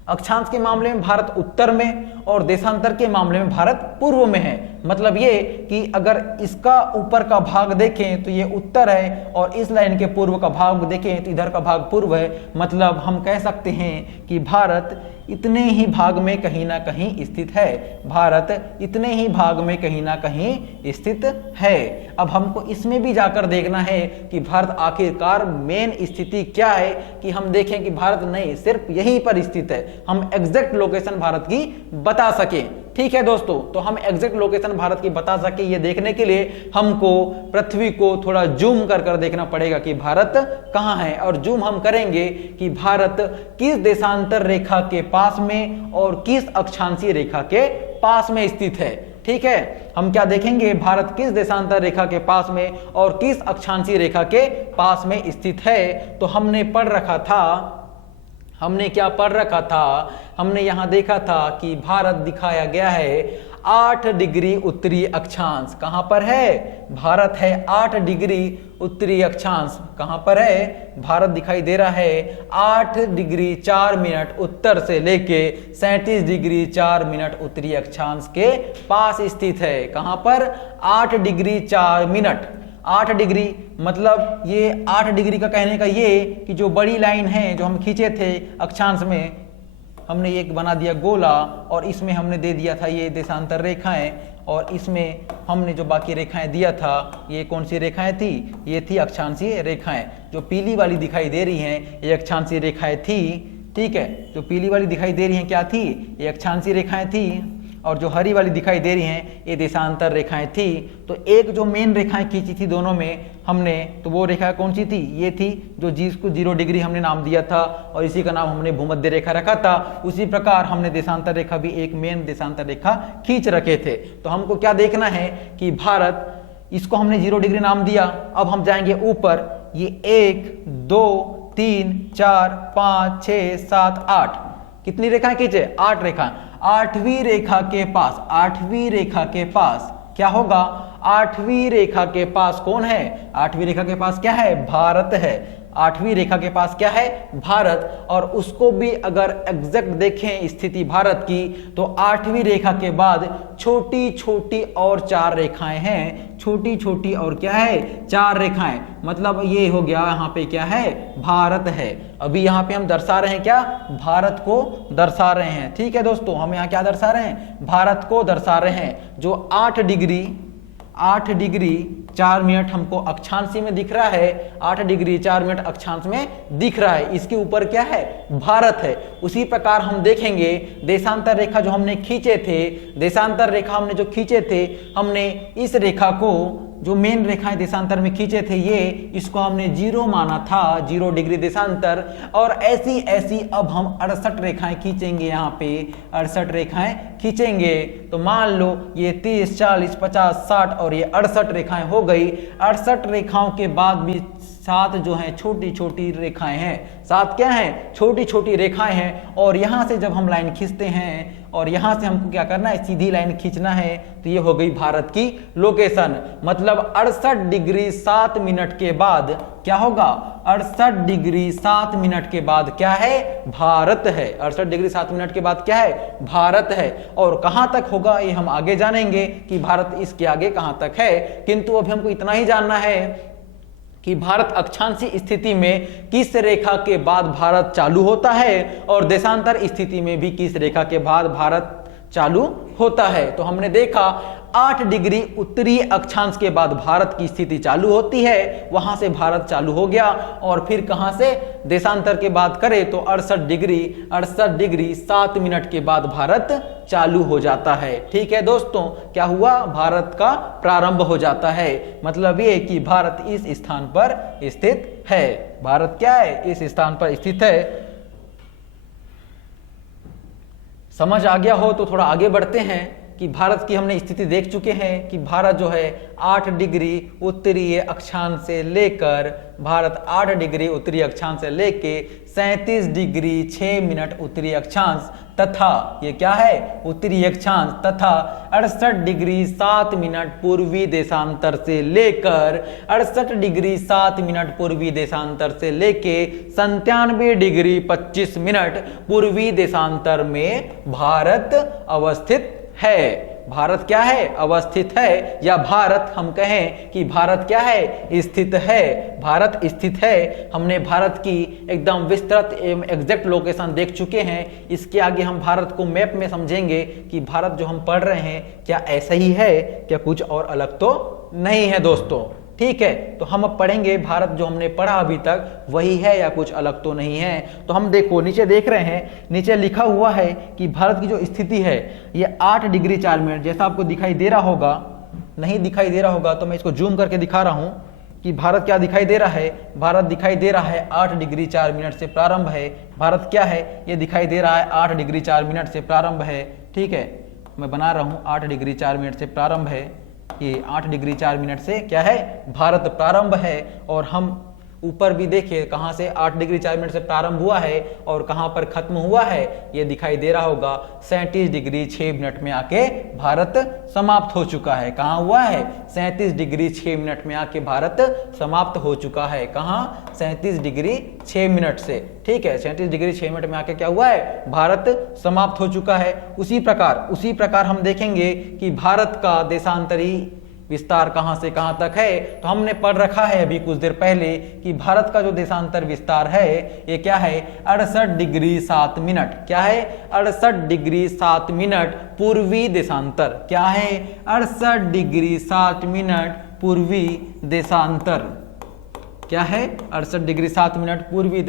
अक्षांश के मामले में भारत उत्तर में, और देशांतर के मामले में भारत पूर्व में है। मतलब ये कि अगर इसका ऊपर का भाग देखें तो ये उत्तर है और इस लाइन के पूर्व का भाग देखें तो इधर का भाग पूर्व है। मतलब हम कह सकते हैं कि भारत इतने ही भाग में कहीं ना कहीं स्थित है। भारत इतने ही भाग में कहीं ना कहीं स्थित है। अब हमको इसमें भी जाकर देखना है कि भारत आखिरकार मेन स्थिति क्या है, कि हम देखें कि भारत नहीं सिर्फ यहीं पर स्थित है, हम एग्जैक्ट लोकेशन भारत की बता सकें। ठीक है दोस्तों, तो हम एग्जैक्ट लोकेशन भारत की बता सके ये देखने के लिए हमको पृथ्वी को थोड़ा जूम कर देखना पड़ेगा कि भारत कहाँ है। और जूम हम करेंगे कि भारत किस देशांतर रेखा के पास में और किस अक्षांशीय रेखा के पास में स्थित है। ठीक है, हम क्या देखेंगे, भारत किस देशांतर रेखा के पास में और किस अक्षांशीय रेखा के पास में स्थित है। तो हमने पढ़ रखा था, हमने क्या पढ़ रखा था, हमने यहां देखा था कि भारत दिखाया गया है 8 डिग्री उत्तरी अक्षांश। कहां पर है, भारत है 8 डिग्री उत्तरी अक्षांश। कहां पर है, भारत दिखाई दे रहा है 8 डिग्री 4 मिनट उत्तर से लेके 37 डिग्री 4 मिनट उत्तरी अक्षांश के पास स्थित है। कहां पर, 8 डिग्री 4 मिनट। 8 डिग्री मतलब ये 8 डिग्री का कहने का ये कि जो बड़ी लाइन है जो हम खींचे थे अक्षांश में, हमने एक बना दिया गोला और इसमें हमने दे दिया था ये देशांतर रेखाएं, और इसमें हमने जो बाकी रेखाएं दिया था ये कौन सी रेखाएं थी, ये थी अक्षांशीय रेखाएं। जो पीली वाली दिखाई दे रही हैं ये अक्षांशीय रेखाएं थी। ठीक है, जो पीली वाली दिखाई दे रही हैं क्या थी, ये अक्षांशीय रेखाएं थी, और जो हरी वाली दिखाई दे रही हैं ये देशांतर रेखाएं थी। तो एक जो मेन रेखाएं खींची थी दोनों में हमने, तो वो रेखा कौन सी थी, ये थी जो जिसको 0 डिग्री हमने नाम दिया था और इसी का नाम हमने भूमध्य रेखा रखा था। उसी प्रकार हमने देशांतर रेखा भी एक मेन देशांतर रेखा खींच रखे थे। तो हमको क्या देखना है कि भारत, इसको हमने 0 डिग्री नाम दिया। अब हम जाएंगे ऊपर, ये 1 2 3 4 5 6 7 8 कितनी रेखाएं खींचे, 8 रेखाएं। 8वीं रेखा के पास, 8वीं रेखा के पास क्या होगा, 8वीं रेखा के पास कौन है, 8वीं रेखा के पास क्या है, भारत है। 8वीं रेखा के पास क्या है, भारत। और उसको भी अगर एग्जैक्ट देखें स्थिति भारत की, तो 8वीं रेखा के बाद छोटी छोटी और 4 रेखाएं हैं। छोटी छोटी और क्या है, 4 रेखाएं। मतलब ये हो गया, यहाँ पे क्या है, भारत है। अभी यहाँ पे हम दर्शा रहे हैं क्या, भारत को दर्शा रहे हैं। ठीक है दोस्तों, हम यहाँ क्या दर्शा रहे हैं, भारत को दर्शा रहे हैं। जो 8 डिग्री 4 मिनट हमको अक्षांशी में दिख रहा है, 8 डिग्री 4 मिनट अक्षांश में दिख रहा है, इसके ऊपर क्या है, भारत है। उसी प्रकार हम देखेंगे देशांतर रेखा जो हमने खींचे थे, देशांतर रेखा हमने जो खींचे थे, हमने इस रेखा को जो मेन रेखाएं देशांतर में खींचे थे ये, इसको हमने 0 माना था, 0 डिग्री देशांतर। और ऐसी ऐसी अब हम 68 रेखाएं खींचेंगे, यहाँ पे 68 रेखाएं खींचेंगे। तो मान लो ये 30 40 50 60 और ये 68 रेखाएं हो गई। 68 रेखाओं के बाद भी 7 जो हैं छोटी छोटी रेखाएं हैं। 7 क्या हैं, छोटी छोटी रेखाएं हैं। और यहाँ से जब हम लाइन खींचते हैं और यहाँ से हमको क्या करना है, सीधी लाइन खींचना है, तो ये हो गई भारत की लोकेशन। मतलब 68 डिग्री 7 मिनट के बाद क्या होगा, 68 डिग्री 7 मिनट के बाद क्या है, भारत है। 68 डिग्री 7 मिनट के बाद क्या है, भारत है। और कहां तक होगा ये हम आगे जानेंगे कि भारत इसके आगे कहां तक है। किंतु अभी हमको इतना ही जानना है कि भारत अक्षांशीय स्थिति में किस रेखा के बाद भारत चालू होता है और देशांतर स्थिति में भी किस रेखा के बाद भारत चालू होता है। तो हमने देखा 8 डिग्री उत्तरी अक्षांश के बाद भारत की स्थिति चालू होती है, वहां से भारत चालू हो गया। और फिर कहां से, देशांतर के बाद करें तो 68 डिग्री 7 मिनट के बाद भारत चालू हो जाता है। ठीक है दोस्तों, क्या हुआ, भारत का प्रारंभ हो जाता है। मतलब ये कि भारत इस स्थान पर स्थित है। भारत क्या है, इस स्थान पर स्थित है। समझ आ गया हो तो थोड़ा आगे बढ़ते हैं कि भारत की हमने स्थिति देख चुके हैं कि भारत जो है 8 डिग्री उत्तरीय अक्षांश से लेकर, भारत 8 डिग्री उत्तरी अक्षांश से लेके 37 डिग्री 6 मिनट उत्तरी अक्षांश तथा ये क्या है, उत्तरी अक्षांश, तथा 68 डिग्री 7 मिनट पूर्वी देशांतर से लेकर 68 डिग्री 7 मिनट पूर्वी देशांतर से लेके 97 डिग्री 25 मिनट पूर्वी देशांतर में भारत अवस्थित है। भारत क्या है, अवस्थित है, या भारत हम कहें कि भारत क्या है, स्थित है। भारत स्थित है। हमने भारत की एकदम विस्तृत एवं एग्जैक्ट लोकेशन देख चुके हैं। इसके आगे हम भारत को मैप में समझेंगे कि भारत जो हम पढ़ रहे हैं क्या ऐसा ही है, क्या कुछ और अलग तो नहीं है दोस्तों। ठीक है, तो हम अब पढ़ेंगे भारत जो हमने पढ़ा अभी तक वही है या कुछ अलग तो नहीं है। तो हम देखो नीचे देख रहे हैं, नीचे लिखा हुआ है कि भारत की जो स्थिति है ये 8 डिग्री 4 मिनट, जैसा आपको दिखाई दे रहा होगा, नहीं दिखाई दे रहा होगा तो मैं इसको जूम करके दिखा रहा हूं कि भारत क्या दिखाई दे रहा है। भारत दिखाई दे रहा है 8 डिग्री 4 मिनट से प्रारंभ है। भारत क्या है, ये दिखाई दे रहा है 8 डिग्री 4 मिनट से प्रारंभ है। ठीक है, मैं बना रहा हूं 8 डिग्री 4 मिनट से प्रारंभ है। ये 8 डिग्री 4 मिनट से क्या है, भारत प्रारंभ है। और हम ऊपर भी देखिए कहां से 8 डिग्री 4 मिनट से प्रारंभ हुआ है और कहां पर खत्म हुआ है, ये दिखाई दे रहा होगा 37 डिग्री 6 मिनट में आके भारत समाप्त हो चुका है। कहां हुआ है, 37 डिग्री 6 मिनट में आके भारत समाप्त हो चुका है। कहां, 37 डिग्री 6 मिनट से। ठीक है, 37 डिग्री 6 मिनट में आके क्या हुआ है, भारत समाप्त हो चुका है। उसी प्रकार हम देखेंगे कि भारत का देशांतरी विस्तार कहां से कहां तक है। तो हमने पढ़ रखा है अभी कुछ देर पहले कि भारत का जो देशांतर विस्तार है ये क्या है, 68 डिग्री 7 मिनट। क्या है, 68 डिग्री 7 मिनट पूर्वी देशांतर। क्या है, 68 डिग्री 7 मिनट पूर्वी देशांतर। क्या है, 68 डिग्री 7 मिनट पूर्वी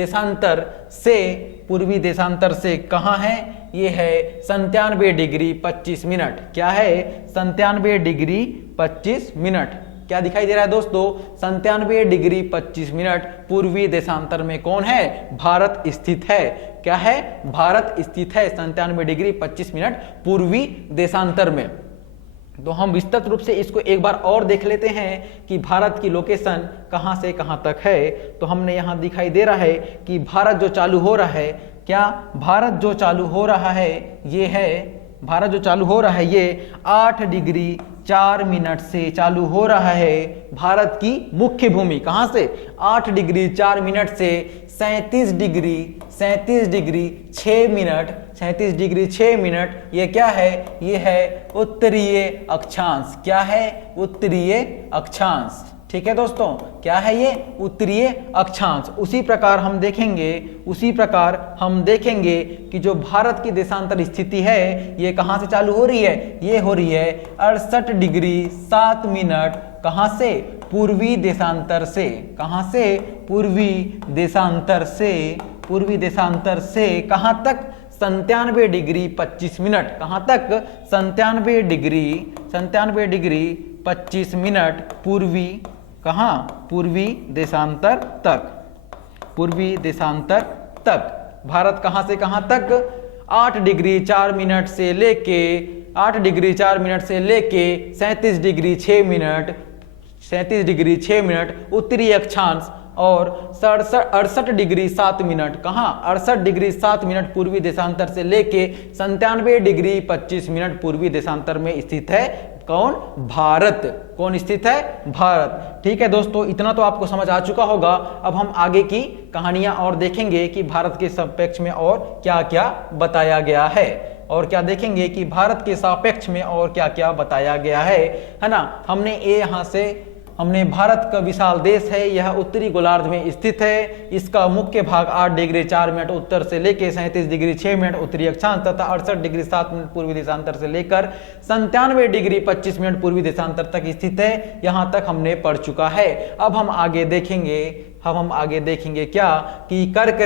देशांतर से कहां है, ये है 97 डिग्री 25 मिनट। क्या है, 97 डिग्री 25 मिनट। क्या दिखाई दे रहा है दोस्तों, 97 डिग्री 25 मिनट पूर्वी देशांतर में कौन है, भारत स्थित है। क्या है, भारत स्थित है 97 डिग्री 25 मिनट पूर्वी देशांतर में। तो हम विस्तृत रूप से इसको एक बार और देख लेते हैं कि भारत की लोकेशन कहां से कहां तक है। तो हमने यहां दिखाई दे रहा है कि भारत जो चालू हो रहा है, क्या भारत जो चालू हो रहा है ये है, भारत जो चालू हो रहा है ये 8 डिग्री 4 मिनट से चालू हो रहा है। भारत की मुख्य भूमि कहां से, 8 डिग्री 4 मिनट से 37 डिग्री 6 मिनट 37 डिग्री 6 मिनट ये क्या है, ये है उत्तरीय अक्षांश। क्या है, उत्तरीय अक्षांश। ठीक है दोस्तों, क्या है ये, उत्तरीय अक्षांश। उसी प्रकार हम देखेंगे कि जो भारत की देशांतर स्थिति है ये कहां से चालू हो रही है, ये हो रही है 68 डिग्री 7 मिनट। कहां से, पूर्वी देशांतर से। कहां से, पूर्वी देशांतर से कहां तक, 97 डिग्री 25 मिनट। कहां तक, 97 डिग्री 25 मिनट पूर्वी, कहां, पूर्वी देशांतर तक। भारत कहां से कहां तक, 8 डिग्री 4 मिनट से लेके 37 डिग्री 6 मिनट उत्तरी अक्षांश और 68 डिग्री 7 मिनट। कहां, 68 डिग्री 7 मिनट पूर्वी देशांतर से लेके 97 डिग्री 25 मिनट पूर्वी देशांतर में स्थित है कौन, भारत। कौन स्थित है, भारत। ठीक है दोस्तों, इतना तो आपको समझ आ चुका होगा। अब हम आगे की कहानियां और देखेंगे कि भारत के सापेक्ष में और क्या क्या बताया गया है, और क्या देखेंगे कि भारत के सापेक्ष में और क्या क्या बताया गया है ना। हमने भारत का विशाल देश है, यह उत्तरी गोलार्ध में स्थित है। इसका मुख्य भाग 8 डिग्री 4 मिनट उत्तर से लेकर 37 डिग्री 6 मिनट उत्तरी अक्षांश तथा 68 डिग्री 7 मिनट पूर्वी देशांतर से लेकर 97 डिग्री 25 मिनट पूर्वी देशांतर तक स्थित है। यहां तक हमने पढ़ चुका है। अब हम आगे देखेंगे क्या कि कर्क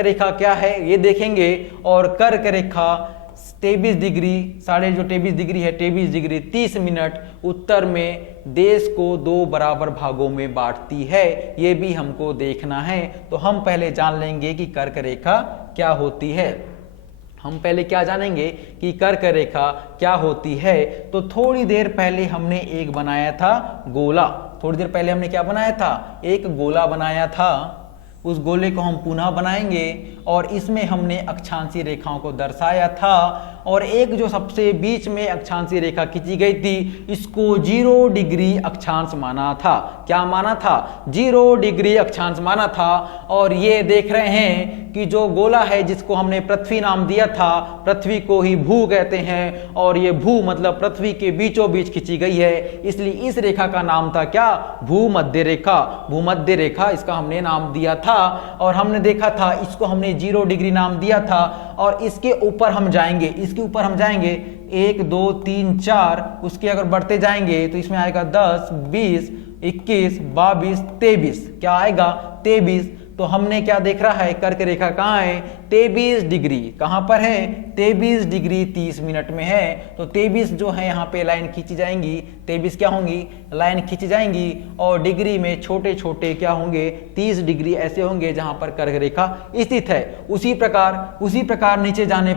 रेखा क्या है ये देखेंगे। और कर्क रेखा 23 डिग्री 23 डिग्री 30 मिनट उत्तर में देश को 2 बराबर भागों में बांटती है, ये भी हमको देखना है। तो हम पहले जान लेंगे कि कर्क रेखा क्या होती है। हम पहले क्या जानेंगे कि कर्क रेखा क्या होती है। तो थोड़ी देर पहले हमने एक बनाया था गोला। थोड़ी देर पहले हमने क्या बनाया था, एक गोला बनाया था। उस गोले को हम पुनः बनाएंगे और इसमें हमने अक्षांशीय रेखाओं को दर्शाया था और एक जो सबसे बीच में अक्षांशीय रेखा खींची गई थी इसको 0 डिग्री अक्षांश माना था। क्या माना था? 0 डिग्री अक्षांश माना था। और ये देख रहे हैं कि जो गोला है जिसको हमने पृथ्वी नाम दिया था, पृथ्वी को ही भू कहते हैं और ये भू मतलब पृथ्वी के बीचों बीच खींची गई है, इसलिए इस रेखा का नाम था क्या? भूमध्य रेखा। भूमध्य रेखा इसका हमने नाम दिया था और हमने देखा था इसको हमने 0 डिग्री नाम दिया था और इसके ऊपर हम जाएंगे, इसके ऊपर हम जाएंगे 1 2 3 4, उसके अगर बढ़ते जाएंगे तो इसमें आएगा 10 20 21 22 23। क्या आएगा? 23। तो हमने क्या देख रहा है, कर्क रेखा कहाँ है? 23 डिग्री। कहाँ पर है? 23 डिग्री 30 मिनट में है। तो 23 जो है यहाँ पे लाइन खींची जाएंगी, 23 क्या होंगी? लाइन खींची जाएंगी और डिग्री में छोटे छोटे क्या होंगे? 30 डिग्री ऐसे होंगे जहां पर कर्क रेखा स्थित है। उसी प्रकार नीचे जाने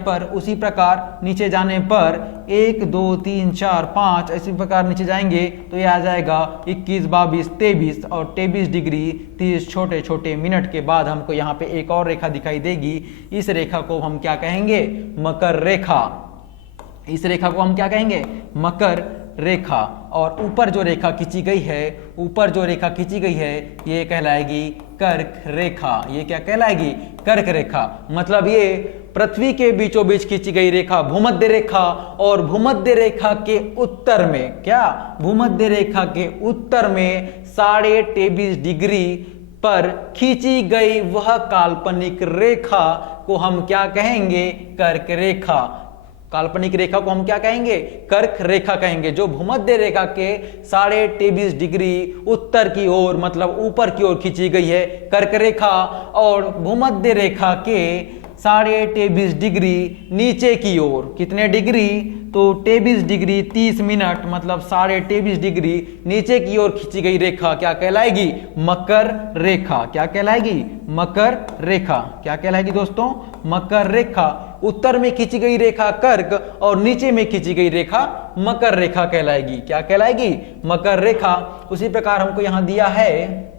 पर 1 2 3 4 5 इसी प्रकार नीचे जाएंगे तो ये आ जाएगा 21 22 23 और 23 डिग्री 30 छोटे छोटे मिनट के बाद हमको यहाँ पे एक और रेखा दिखाई देगी। इस रेखा को हम क्या कहेंगे? मकर रेखा। इस रेखा को हम क्या कहेंगे? मकर रेखा। और ऊपर जो रेखा खींची गई है, ये कहलाएगी कर्क रेखा। ये क्या कहलाएगी? कर्क रेखा। मतलब ये पृथ्वी के बीचों बीच खींची गई रेखा भूमध्य रेखा और भूमध्य रेखा के उत्तर में क्या? भूमध्य रेखा के उत्तर में 23.5 डिग्री पर खींची गई वह काल्पनिक रेखा को हम क्या कहेंगे? कर्क रेखा। काल्पनिक रेखा को हम क्या कहेंगे? कर्क रेखा कहेंगे। जो भूमध्य रेखा के 23.5 डिग्री उत्तर की ओर मतलब ऊपर की ओर खींची गई है कर्क रेखा और भूमध्य रेखा के 23.5 डिग्री नीचे की ओर, कितने डिग्री? तो 23 डिग्री 30 मिनट मतलब 23.5 डिग्री नीचे की ओर खींची गई रेखा क्या कहलाएगी? मकर रेखा। क्या कहलाएगी? मकर रेखा। क्या कहलाएगी दोस्तों? मकर रेखा। उत्तर में खींची गई रेखा कर्क और नीचे में खींची गई रेखा मकर रेखा कहलाएगी। क्या कहलाएगी? मकर रेखा। उसी प्रकार हमको यहाँ दिया है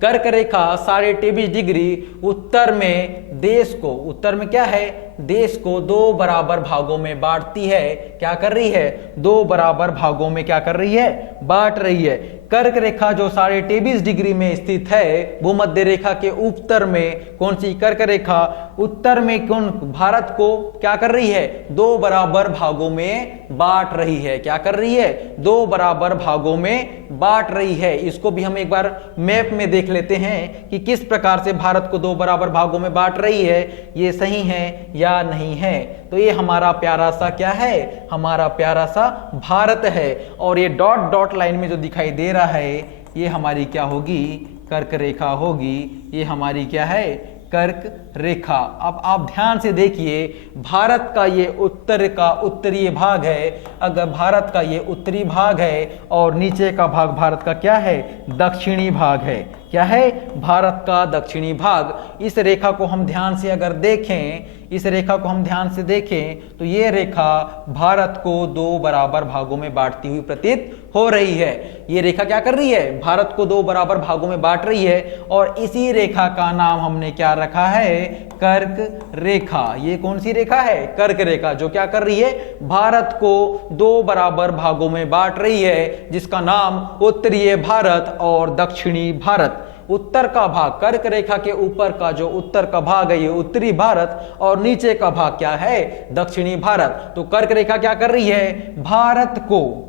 कर्क रेखा 23.5 डिग्री उत्तर में देश को, उत्तर में क्या है? देश को 2 बराबर भागों में बांटती है। क्या कर रही है? 2 बराबर भागों में क्या कर रही है? बांट रही है। कर्क रेखा जो 23.5 डिग्री में स्थित है भूमध्य रेखा के उत्तर में, कौन सी कर्क रेखा? उत्तर में कौन भारत को क्या कर रही है? 2 बराबर भागों में बांट रही है। क्या कर रही है? 2 बराबर भागों में बांट रही है। इसको भी हम एक बार मैप में देख लेते हैं कि किस प्रकार से भारत को 2 बराबर भागों में बांट रही है, ये सही है या नहीं है। तो ये हमारा प्यारा सा क्या है? हमारा प्यारा सा भारत है। और ये डॉट डॉट लाइन में जो दिखाई दे रहा है ये हमारी क्या होगी? कर्क रेखा होगी। ये हमारी क्या है? कर्क रेखा। अब आप ध्यान से देखिए, भारत का ये उत्तर का उत्तरीय भाग है। अगर भारत का ये उत्तरी भाग है और नीचे का भाग भारत का क्या है? दक्षिणी भाग है। क्या है? भारत का दक्षिणी भाग। इस रेखा को हम ध्यान से अगर देखें, तो ये रेखा भारत को 2 बराबर भागों में बांटती हुई प्रतीत हो रही है। ये रेखा क्या कर रही है? भारत को 2 बराबर भागों में बांट रही है और इसी रेखा का नाम हमने क्या रखा है? कर्क रेखा। ये कौन सी रेखा है? कर्क रेखा, जो क्या कर रही है? भारत को 2 बराबर भागों में बांट रही है, जिसका नाम उत्तरीय भारत और दक्षिणी भारत। उत्तर का भाग, कर्क रेखा के ऊपर का जो उत्तर का भाग है ये उत्तरी भारत और नीचे का भाग क्या है? दक्षिणी भारत। तो कर्क रेखा क्या कर रही है? भारत को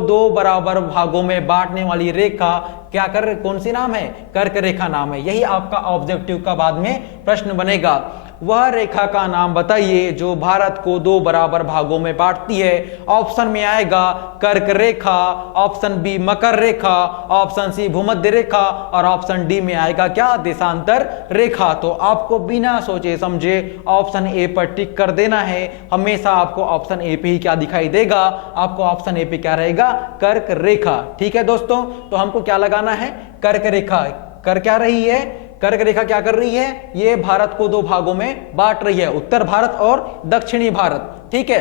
2 बराबर भागों में बांटने वाली रेखा क्या कर, कौन सी नाम है? कर्क रेखा नाम है। यही आपका ऑब्जेक्टिव का बाद में प्रश्न बनेगा। वह रेखा का नाम बताइए जो भारत को 2 बराबर भागों में बांटती है। ऑप्शन में आएगा कर्क रेखा, ऑप्शन बी मकर रेखा, ऑप्शन सी भूमध्य रेखा और ऑप्शन डी में आएगा क्या? देशांतर रेखा। तो आपको बिना सोचे समझे ऑप्शन ए पर टिक कर देना है। हमेशा आपको ऑप्शन ए पे ही क्या दिखाई देगा? आपको ऑप्शन ए पे क्या रहेगा? कर्क रेखा। ठीक है दोस्तों, तो हमको क्या लगाना है? कर्क रेखा। कर क्या रही है? कर्क रेखा क्या कर रही है? ये भारत को 2 भागों में बांट रही है, उत्तर भारत और दक्षिणी भारत। ठीक है,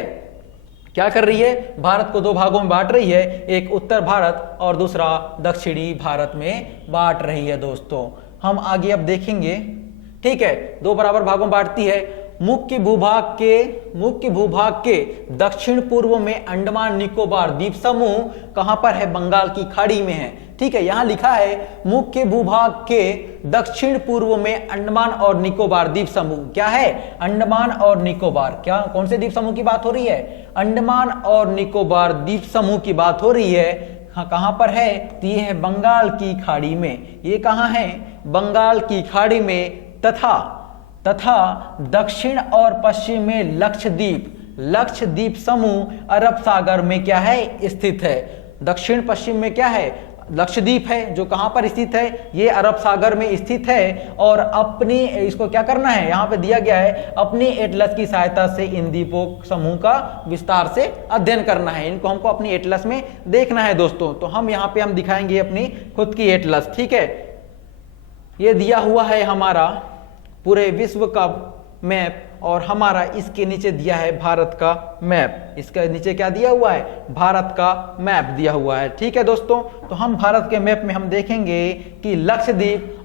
क्या कर रही है, भारत को दो भागों में बांट रही है, एक उत्तर भारत और दूसरा दक्षिणी भारत में बांट रही है दोस्तों। हम आगे अब देखेंगे, ठीक है, दो बराबर भागों में बांटती है। मुख्य भूभाग के दक्षिण पूर्व में अंडमान निकोबार द्वीप समूह कहां पर है, बंगाल की खाड़ी में है। ठीक है, यहां लिखा है मुख्य भूभाग के दक्षिण पूर्व में अंडमान और निकोबार द्वीप समूह। क्या है, अंडमान और निकोबार। क्या, कौन से द्वीप समूह की बात हो रही है, अंडमान और निकोबार द्वीप समूह की बात हो रही है। कहां पर है, तो ये है बंगाल की खाड़ी में। ये कहां है, बंगाल की खाड़ी में। तथा दक्षिण और पश्चिम में लक्षद्वीप समूह अरब सागर में क्या है, स्थित है। दक्षिण पश्चिम में क्या है, लक्षद्वीप है, जो कहां पर स्थित है, ये अरब सागर में स्थित है। और अपनी, इसको क्या करना है, यहां पे दिया गया है, अपनी एटलस की सहायता से इन द्वीपों समूह का विस्तार से अध्ययन करना है। इनको हमको अपनी एटलस में देखना है दोस्तों। तो हम यहाँ पे हम दिखाएंगे अपनी खुद की एटलस। ठीक है, ये दिया हुआ है हमारा पूरे विश्व का मैप, और हमारा इसके नीचे दिया है भारत का मैप। इसके नीचे क्या दिया हुआ है, भारत का मैप दिया हुआ है। ठीक है दोस्तों, तो हम भारत के मैप में हम देखेंगे कि लक्षद्वीप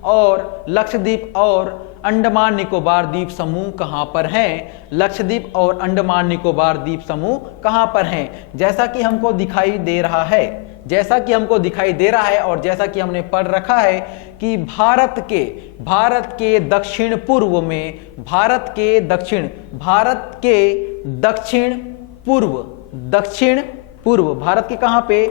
और अंडमान निकोबार द्वीप समूह कहां पर हैं। लक्षद्वीप और अंडमान निकोबार द्वीप समूह कहां पर हैं, जैसा कि हमको दिखाई दे रहा है, और जैसा कि हमने पढ़ रखा है कि भारत के दक्षिण पूर्व में, भारत के कहां पे,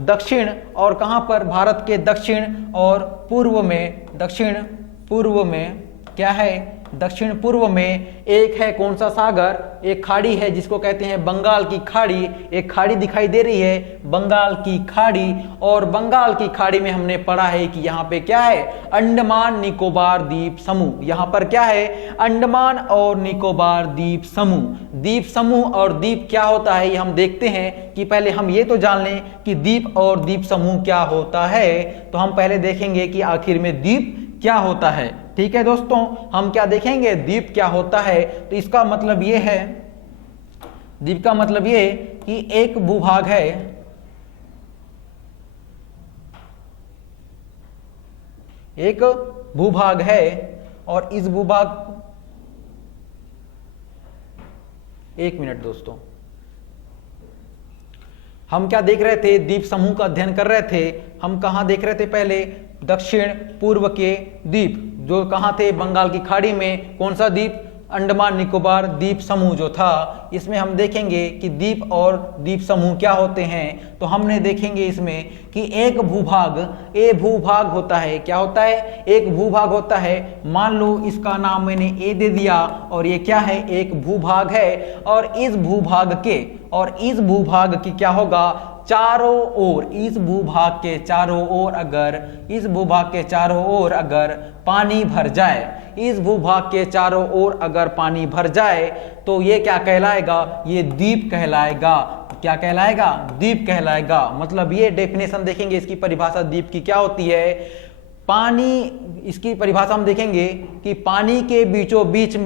दक्षिण और कहां पर, भारत के दक्षिण और पूर्व में क्या है, दक्षिण पूर्व में एक है कौन सा सागर, एक खाड़ी है जिसको कहते हैं बंगाल की खाड़ी। एक खाड़ी दिखाई दे रही है, बंगाल की खाड़ी। और बंगाल की खाड़ी में हमने पढ़ा है कि यहाँ पे क्या है, अंडमान निकोबार द्वीप समूह। यहाँ पर क्या है, अंडमान और निकोबार द्वीप समूह। और द्वीप क्या होता है ये हम देखते हैं कि पहले हम ये तो जान लें कि द्वीप और द्वीप समूह क्या होता है। तो हम पहले देखेंगे कि आखिर में द्वीप क्या होता है। ठीक है दोस्तों, हम क्या देखेंगे, द्वीप क्या होता है। तो इसका मतलब ये है, द्वीप का मतलब ये कि एक भूभाग है, और इस भूभाग, एक मिनट दोस्तों, हम क्या देख रहे थे, द्वीप समूह का अध्ययन कर रहे थे। हम कहां देख रहे थे, पहले दक्षिण पूर्व के द्वीप जो कहां थे, बंगाल की खाड़ी में। कौन सा द्वीप, अंडमान निकोबार द्वीप समूह जो था। इसमें हम देखेंगे कि द्वीप और द्वीप समूह क्या होते हैं। तो हमने देखेंगे इसमें कि एक भूभाग होता है। क्या होता है, एक भूभाग होता है। मान लो इसका नाम मैंने ए दे दिया, और ये क्या है, एक भूभाग है। और इस भूभाग की क्या होगा, चारों ओर, इस भूभाग के चारों ओर अगर पानी भर जाए, इस भूभाग के चारों ओर अगर पानी भर जाए, तो ये क्या कहलाएगा, ये द्वीप कहलाएगा। क्या कहलाएगा, द्वीप कहलाएगा। मतलब ये डेफिनेशन देखेंगे, इसकी परिभाषा द्वीप की क्या होती है। पानी, इसकी परिभाषा हम देखेंगे कि पानी के बीचों बीच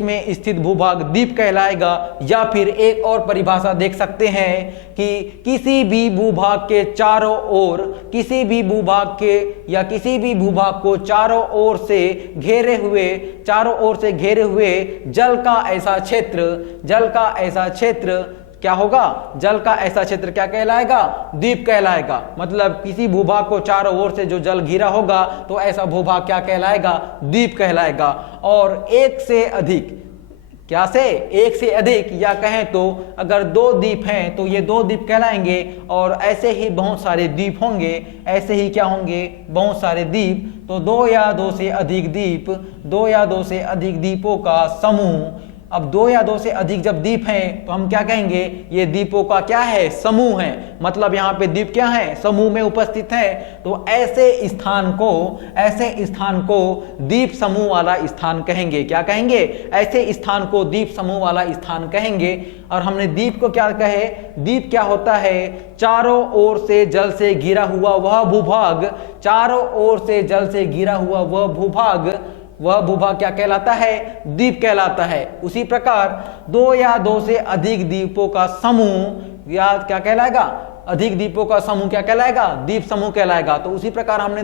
में स्थित भूभाग द्वीप कहलाएगा। या फिर एक और परिभाषा देख सकते हैं कि किसी भी भूभाग के चारों ओर, किसी भी भूभाग को चारों ओर से घेरे हुए जल का ऐसा क्षेत्र क्या होगा, जल का ऐसा क्षेत्र क्या कहलाएगा, द्वीप कहलाएगा। मतलब किसी भूभाग को चारों ओर से जो जल घिरा होगा, तो ऐसा भूभाग क्या कहलाएगा, द्वीप कहलाएगा। और एक से अधिक या कहें तो अगर दो द्वीप हैं तो ये दो द्वीप कहलाएंगे। और ऐसे ही बहुत सारे द्वीप होंगे, बहुत सारे द्वीप। तो दो या दो से अधिक द्वीपों का समूह। अब दो या दो से अधिक जब द्वीप हैं तो हम क्या कहेंगे, ये द्वीपों का क्या है, समूह है। मतलब यहाँ पे द्वीप क्या है, समूह में उपस्थित है। तो ऐसे स्थान को द्वीप समूह वाला स्थान कहेंगे। क्या कहेंगे, ऐसे स्थान को द्वीप समूह वाला स्थान कहेंगे। और हमने द्वीप को क्या कहे, द्वीप क्या होता है, चारों ओर से जल से घिरा हुआ वह भूभाग, वह भूभाग क्या कहलाता है? द्वीप कहलाता है। उसी प्रकार दो या दो से अधिक द्वीपों का समूह या क्या कहलाएगा? अधिक द्वीपों का समूह क्या कहलाएगा? द्वीप समूह कहलाएगा। तो उसी प्रकार हमने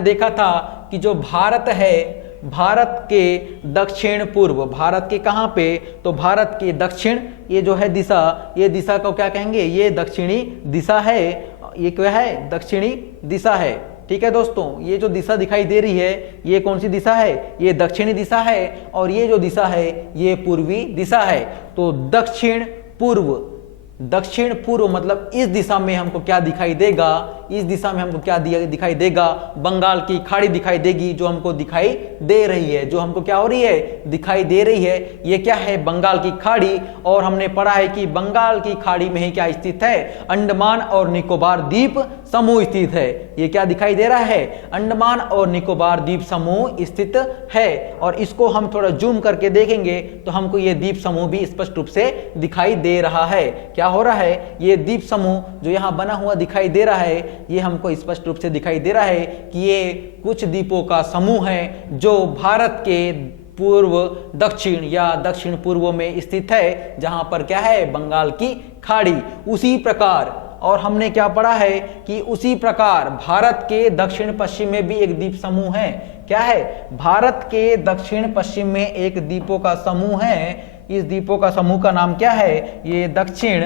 देखा था कि जो भारत है, भारत के दक्षिण पूर्व, भारत के कहां पे? तो भारत के दक्षिण, ये जो है दिशा, ये दिशा को क्या कहेंगे? ये दक्षिणी दिशा है। ये क्या है? दक्षिणी दिशा है। ठीक है दोस्तों, ये जो दिशा दिखाई दे रही है, ये कौन सी दिशा है? ये दक्षिणी दिशा है। और ये जो दिशा है, ये पूर्वी दिशा है। तो दक्षिण पूर्व मतलब इस दिशा में हमको क्या दिखाई देगा? इस दिशा में हमको क्या दिखाई देगा? बंगाल की खाड़ी दिखाई देगी, जो हमको दिखाई दे रही है, जो हमको क्या हो रही है? दिखाई दे रही है। ये क्या है? बंगाल की खाड़ी। और हमने पढ़ा है कि बंगाल की खाड़ी में ही क्या स्थित है? अंडमान और निकोबार द्वीप समूह स्थित है। ये क्या दिखाई दे रहा है? अंडमान और निकोबार द्वीप समूह स्थित है। और इसको हम थोड़ा जूम करके देखेंगे तो हमको ये द्वीप समूह भी स्पष्ट रूप से दिखाई दे रहा है। क्या हो रहा है? ये द्वीप समूह जो यहाँ बना हुआ दिखाई दे रहा है, ये हमको स्पष्ट रूप से दिखाई दे रहा है कि ये कुछ द्वीपों का समूह है जो भारत के पूर्व दक्षिण या दक्षिण पूर्व में स्थित है, जहां पर क्या है? बंगाल की खाड़ी। उसी प्रकार और हमने क्या पढ़ा है कि उसी प्रकार भारत के दक्षिण पश्चिम में भी एक द्वीप समूह है। क्या है? भारत के दक्षिण पश्चिम में एक द्वीपों का समूह है। इस द्वीपों का समूह का नाम क्या है? ये दक्षिण,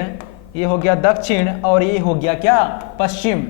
ये हो गया दक्षिण और ये हो गया क्या? पश्चिम।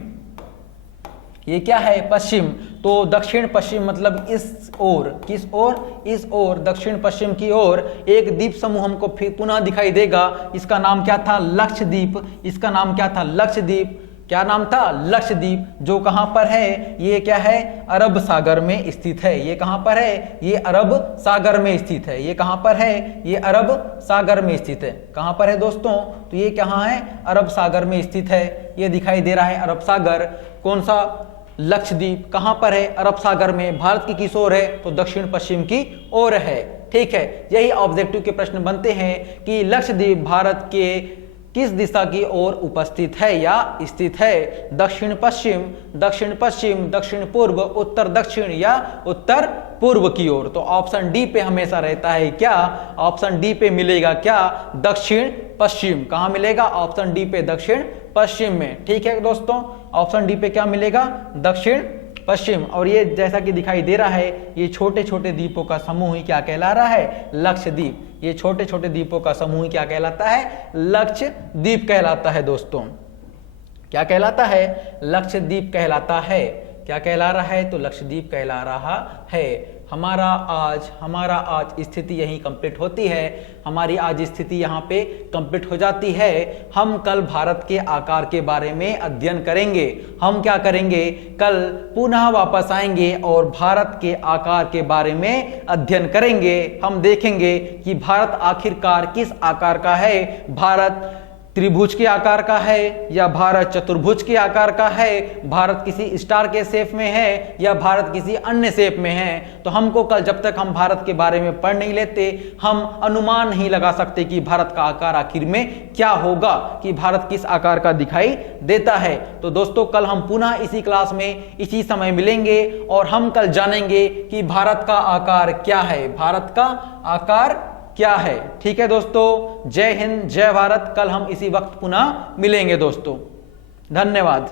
ये क्या है? पश्चिम। तो दक्षिण पश्चिम मतलब इस ओर, किस ओर? इस ओर, दक्षिण पश्चिम की ओर एक द्वीप समूह हमको फिर पुनः दिखाई देगा। इसका नाम क्या था? लक्षद्वीप। इसका नाम क्या था? लक्षद्वीप। क्या नाम था? लक्षद्वीप। जो कहां पर है? ये क्या है? अरब सागर में स्थित है। ये कहां पर है? ये अरब सागर में स्थित है। ये कहां पर है? ये अरब सागर में स्थित है। कहां पर है दोस्तों? तो ये कहां है? अरब सागर में स्थित है। ये दिखाई दे रहा है अरब सागर। कौन सा? लक्षद्वीप। कहां पर है? अरब सागर में। भारत की किस ओर है? तो दक्षिण पश्चिम की ओर है। ठीक है, यही ऑब्जेक्टिव के प्रश्न बनते हैं कि लक्षद्वीप भारत के किस दिशा की ओर उपस्थित है या स्थित है? दक्षिण पश्चिम, दक्षिण पश्चिम, दक्षिण पूर्व, उत्तर दक्षिण या उत्तर पूर्व की ओर। तो ऑप्शन डी पे हमेशा रहता है क्या? ऑप्शन डी पे मिलेगा क्या? दक्षिण पश्चिम। कहां मिलेगा? ऑप्शन डी पे दक्षिण पश्चिम में। ठीक है दोस्तों, ऑप्शन डी पे क्या मिलेगा? दक्षिण पश्चिम। और ये जैसा कि दिखाई दे रहा है, ये छोटे छोटे द्वीपों का समूह ही क्या कहला रहा है? लक्षद्वीप। ये छोटे छोटे द्वीपों का समूह ही क्या कहलाता है? लक्षद्वीप कहलाता है दोस्तों। क्या कहलाता है? लक्षद्वीप कहलाता है। क्या कहला रहा है? तो लक्षद्वीप कहला रहा है। हमारा आज स्थिति यही कंप्लीट होती है। हमारी आज स्थिति यहाँ पे कंप्लीट हो जाती है। हम कल भारत के आकार के बारे में अध्ययन करेंगे। हम क्या करेंगे? कल पुनः वापस आएंगे और भारत के आकार के बारे में अध्ययन करेंगे। हम देखेंगे कि भारत आखिरकार किस आकार का है। भारत त्रिभुज के आकार का है या भारत चतुर्भुज के आकार का है? भारत किसी स्टार के शेप में है या भारत किसी अन्य शेप में है? तो हमको कल, जब तक हम भारत के बारे में पढ़ नहीं लेते, हम अनुमान नहीं लगा सकते कि भारत का आकार आखिर में क्या होगा, कि भारत किस आकार का दिखाई देता है। तो दोस्तों, कल हम पुनः इसी क्लास में इसी समय मिलेंगे और हम कल जानेंगे कि भारत का आकार क्या है, भारत का आकार क्या है। ठीक है दोस्तों, जय हिंद, जय भारत। कल हम इसी वक्त पुनः मिलेंगे दोस्तों। धन्यवाद।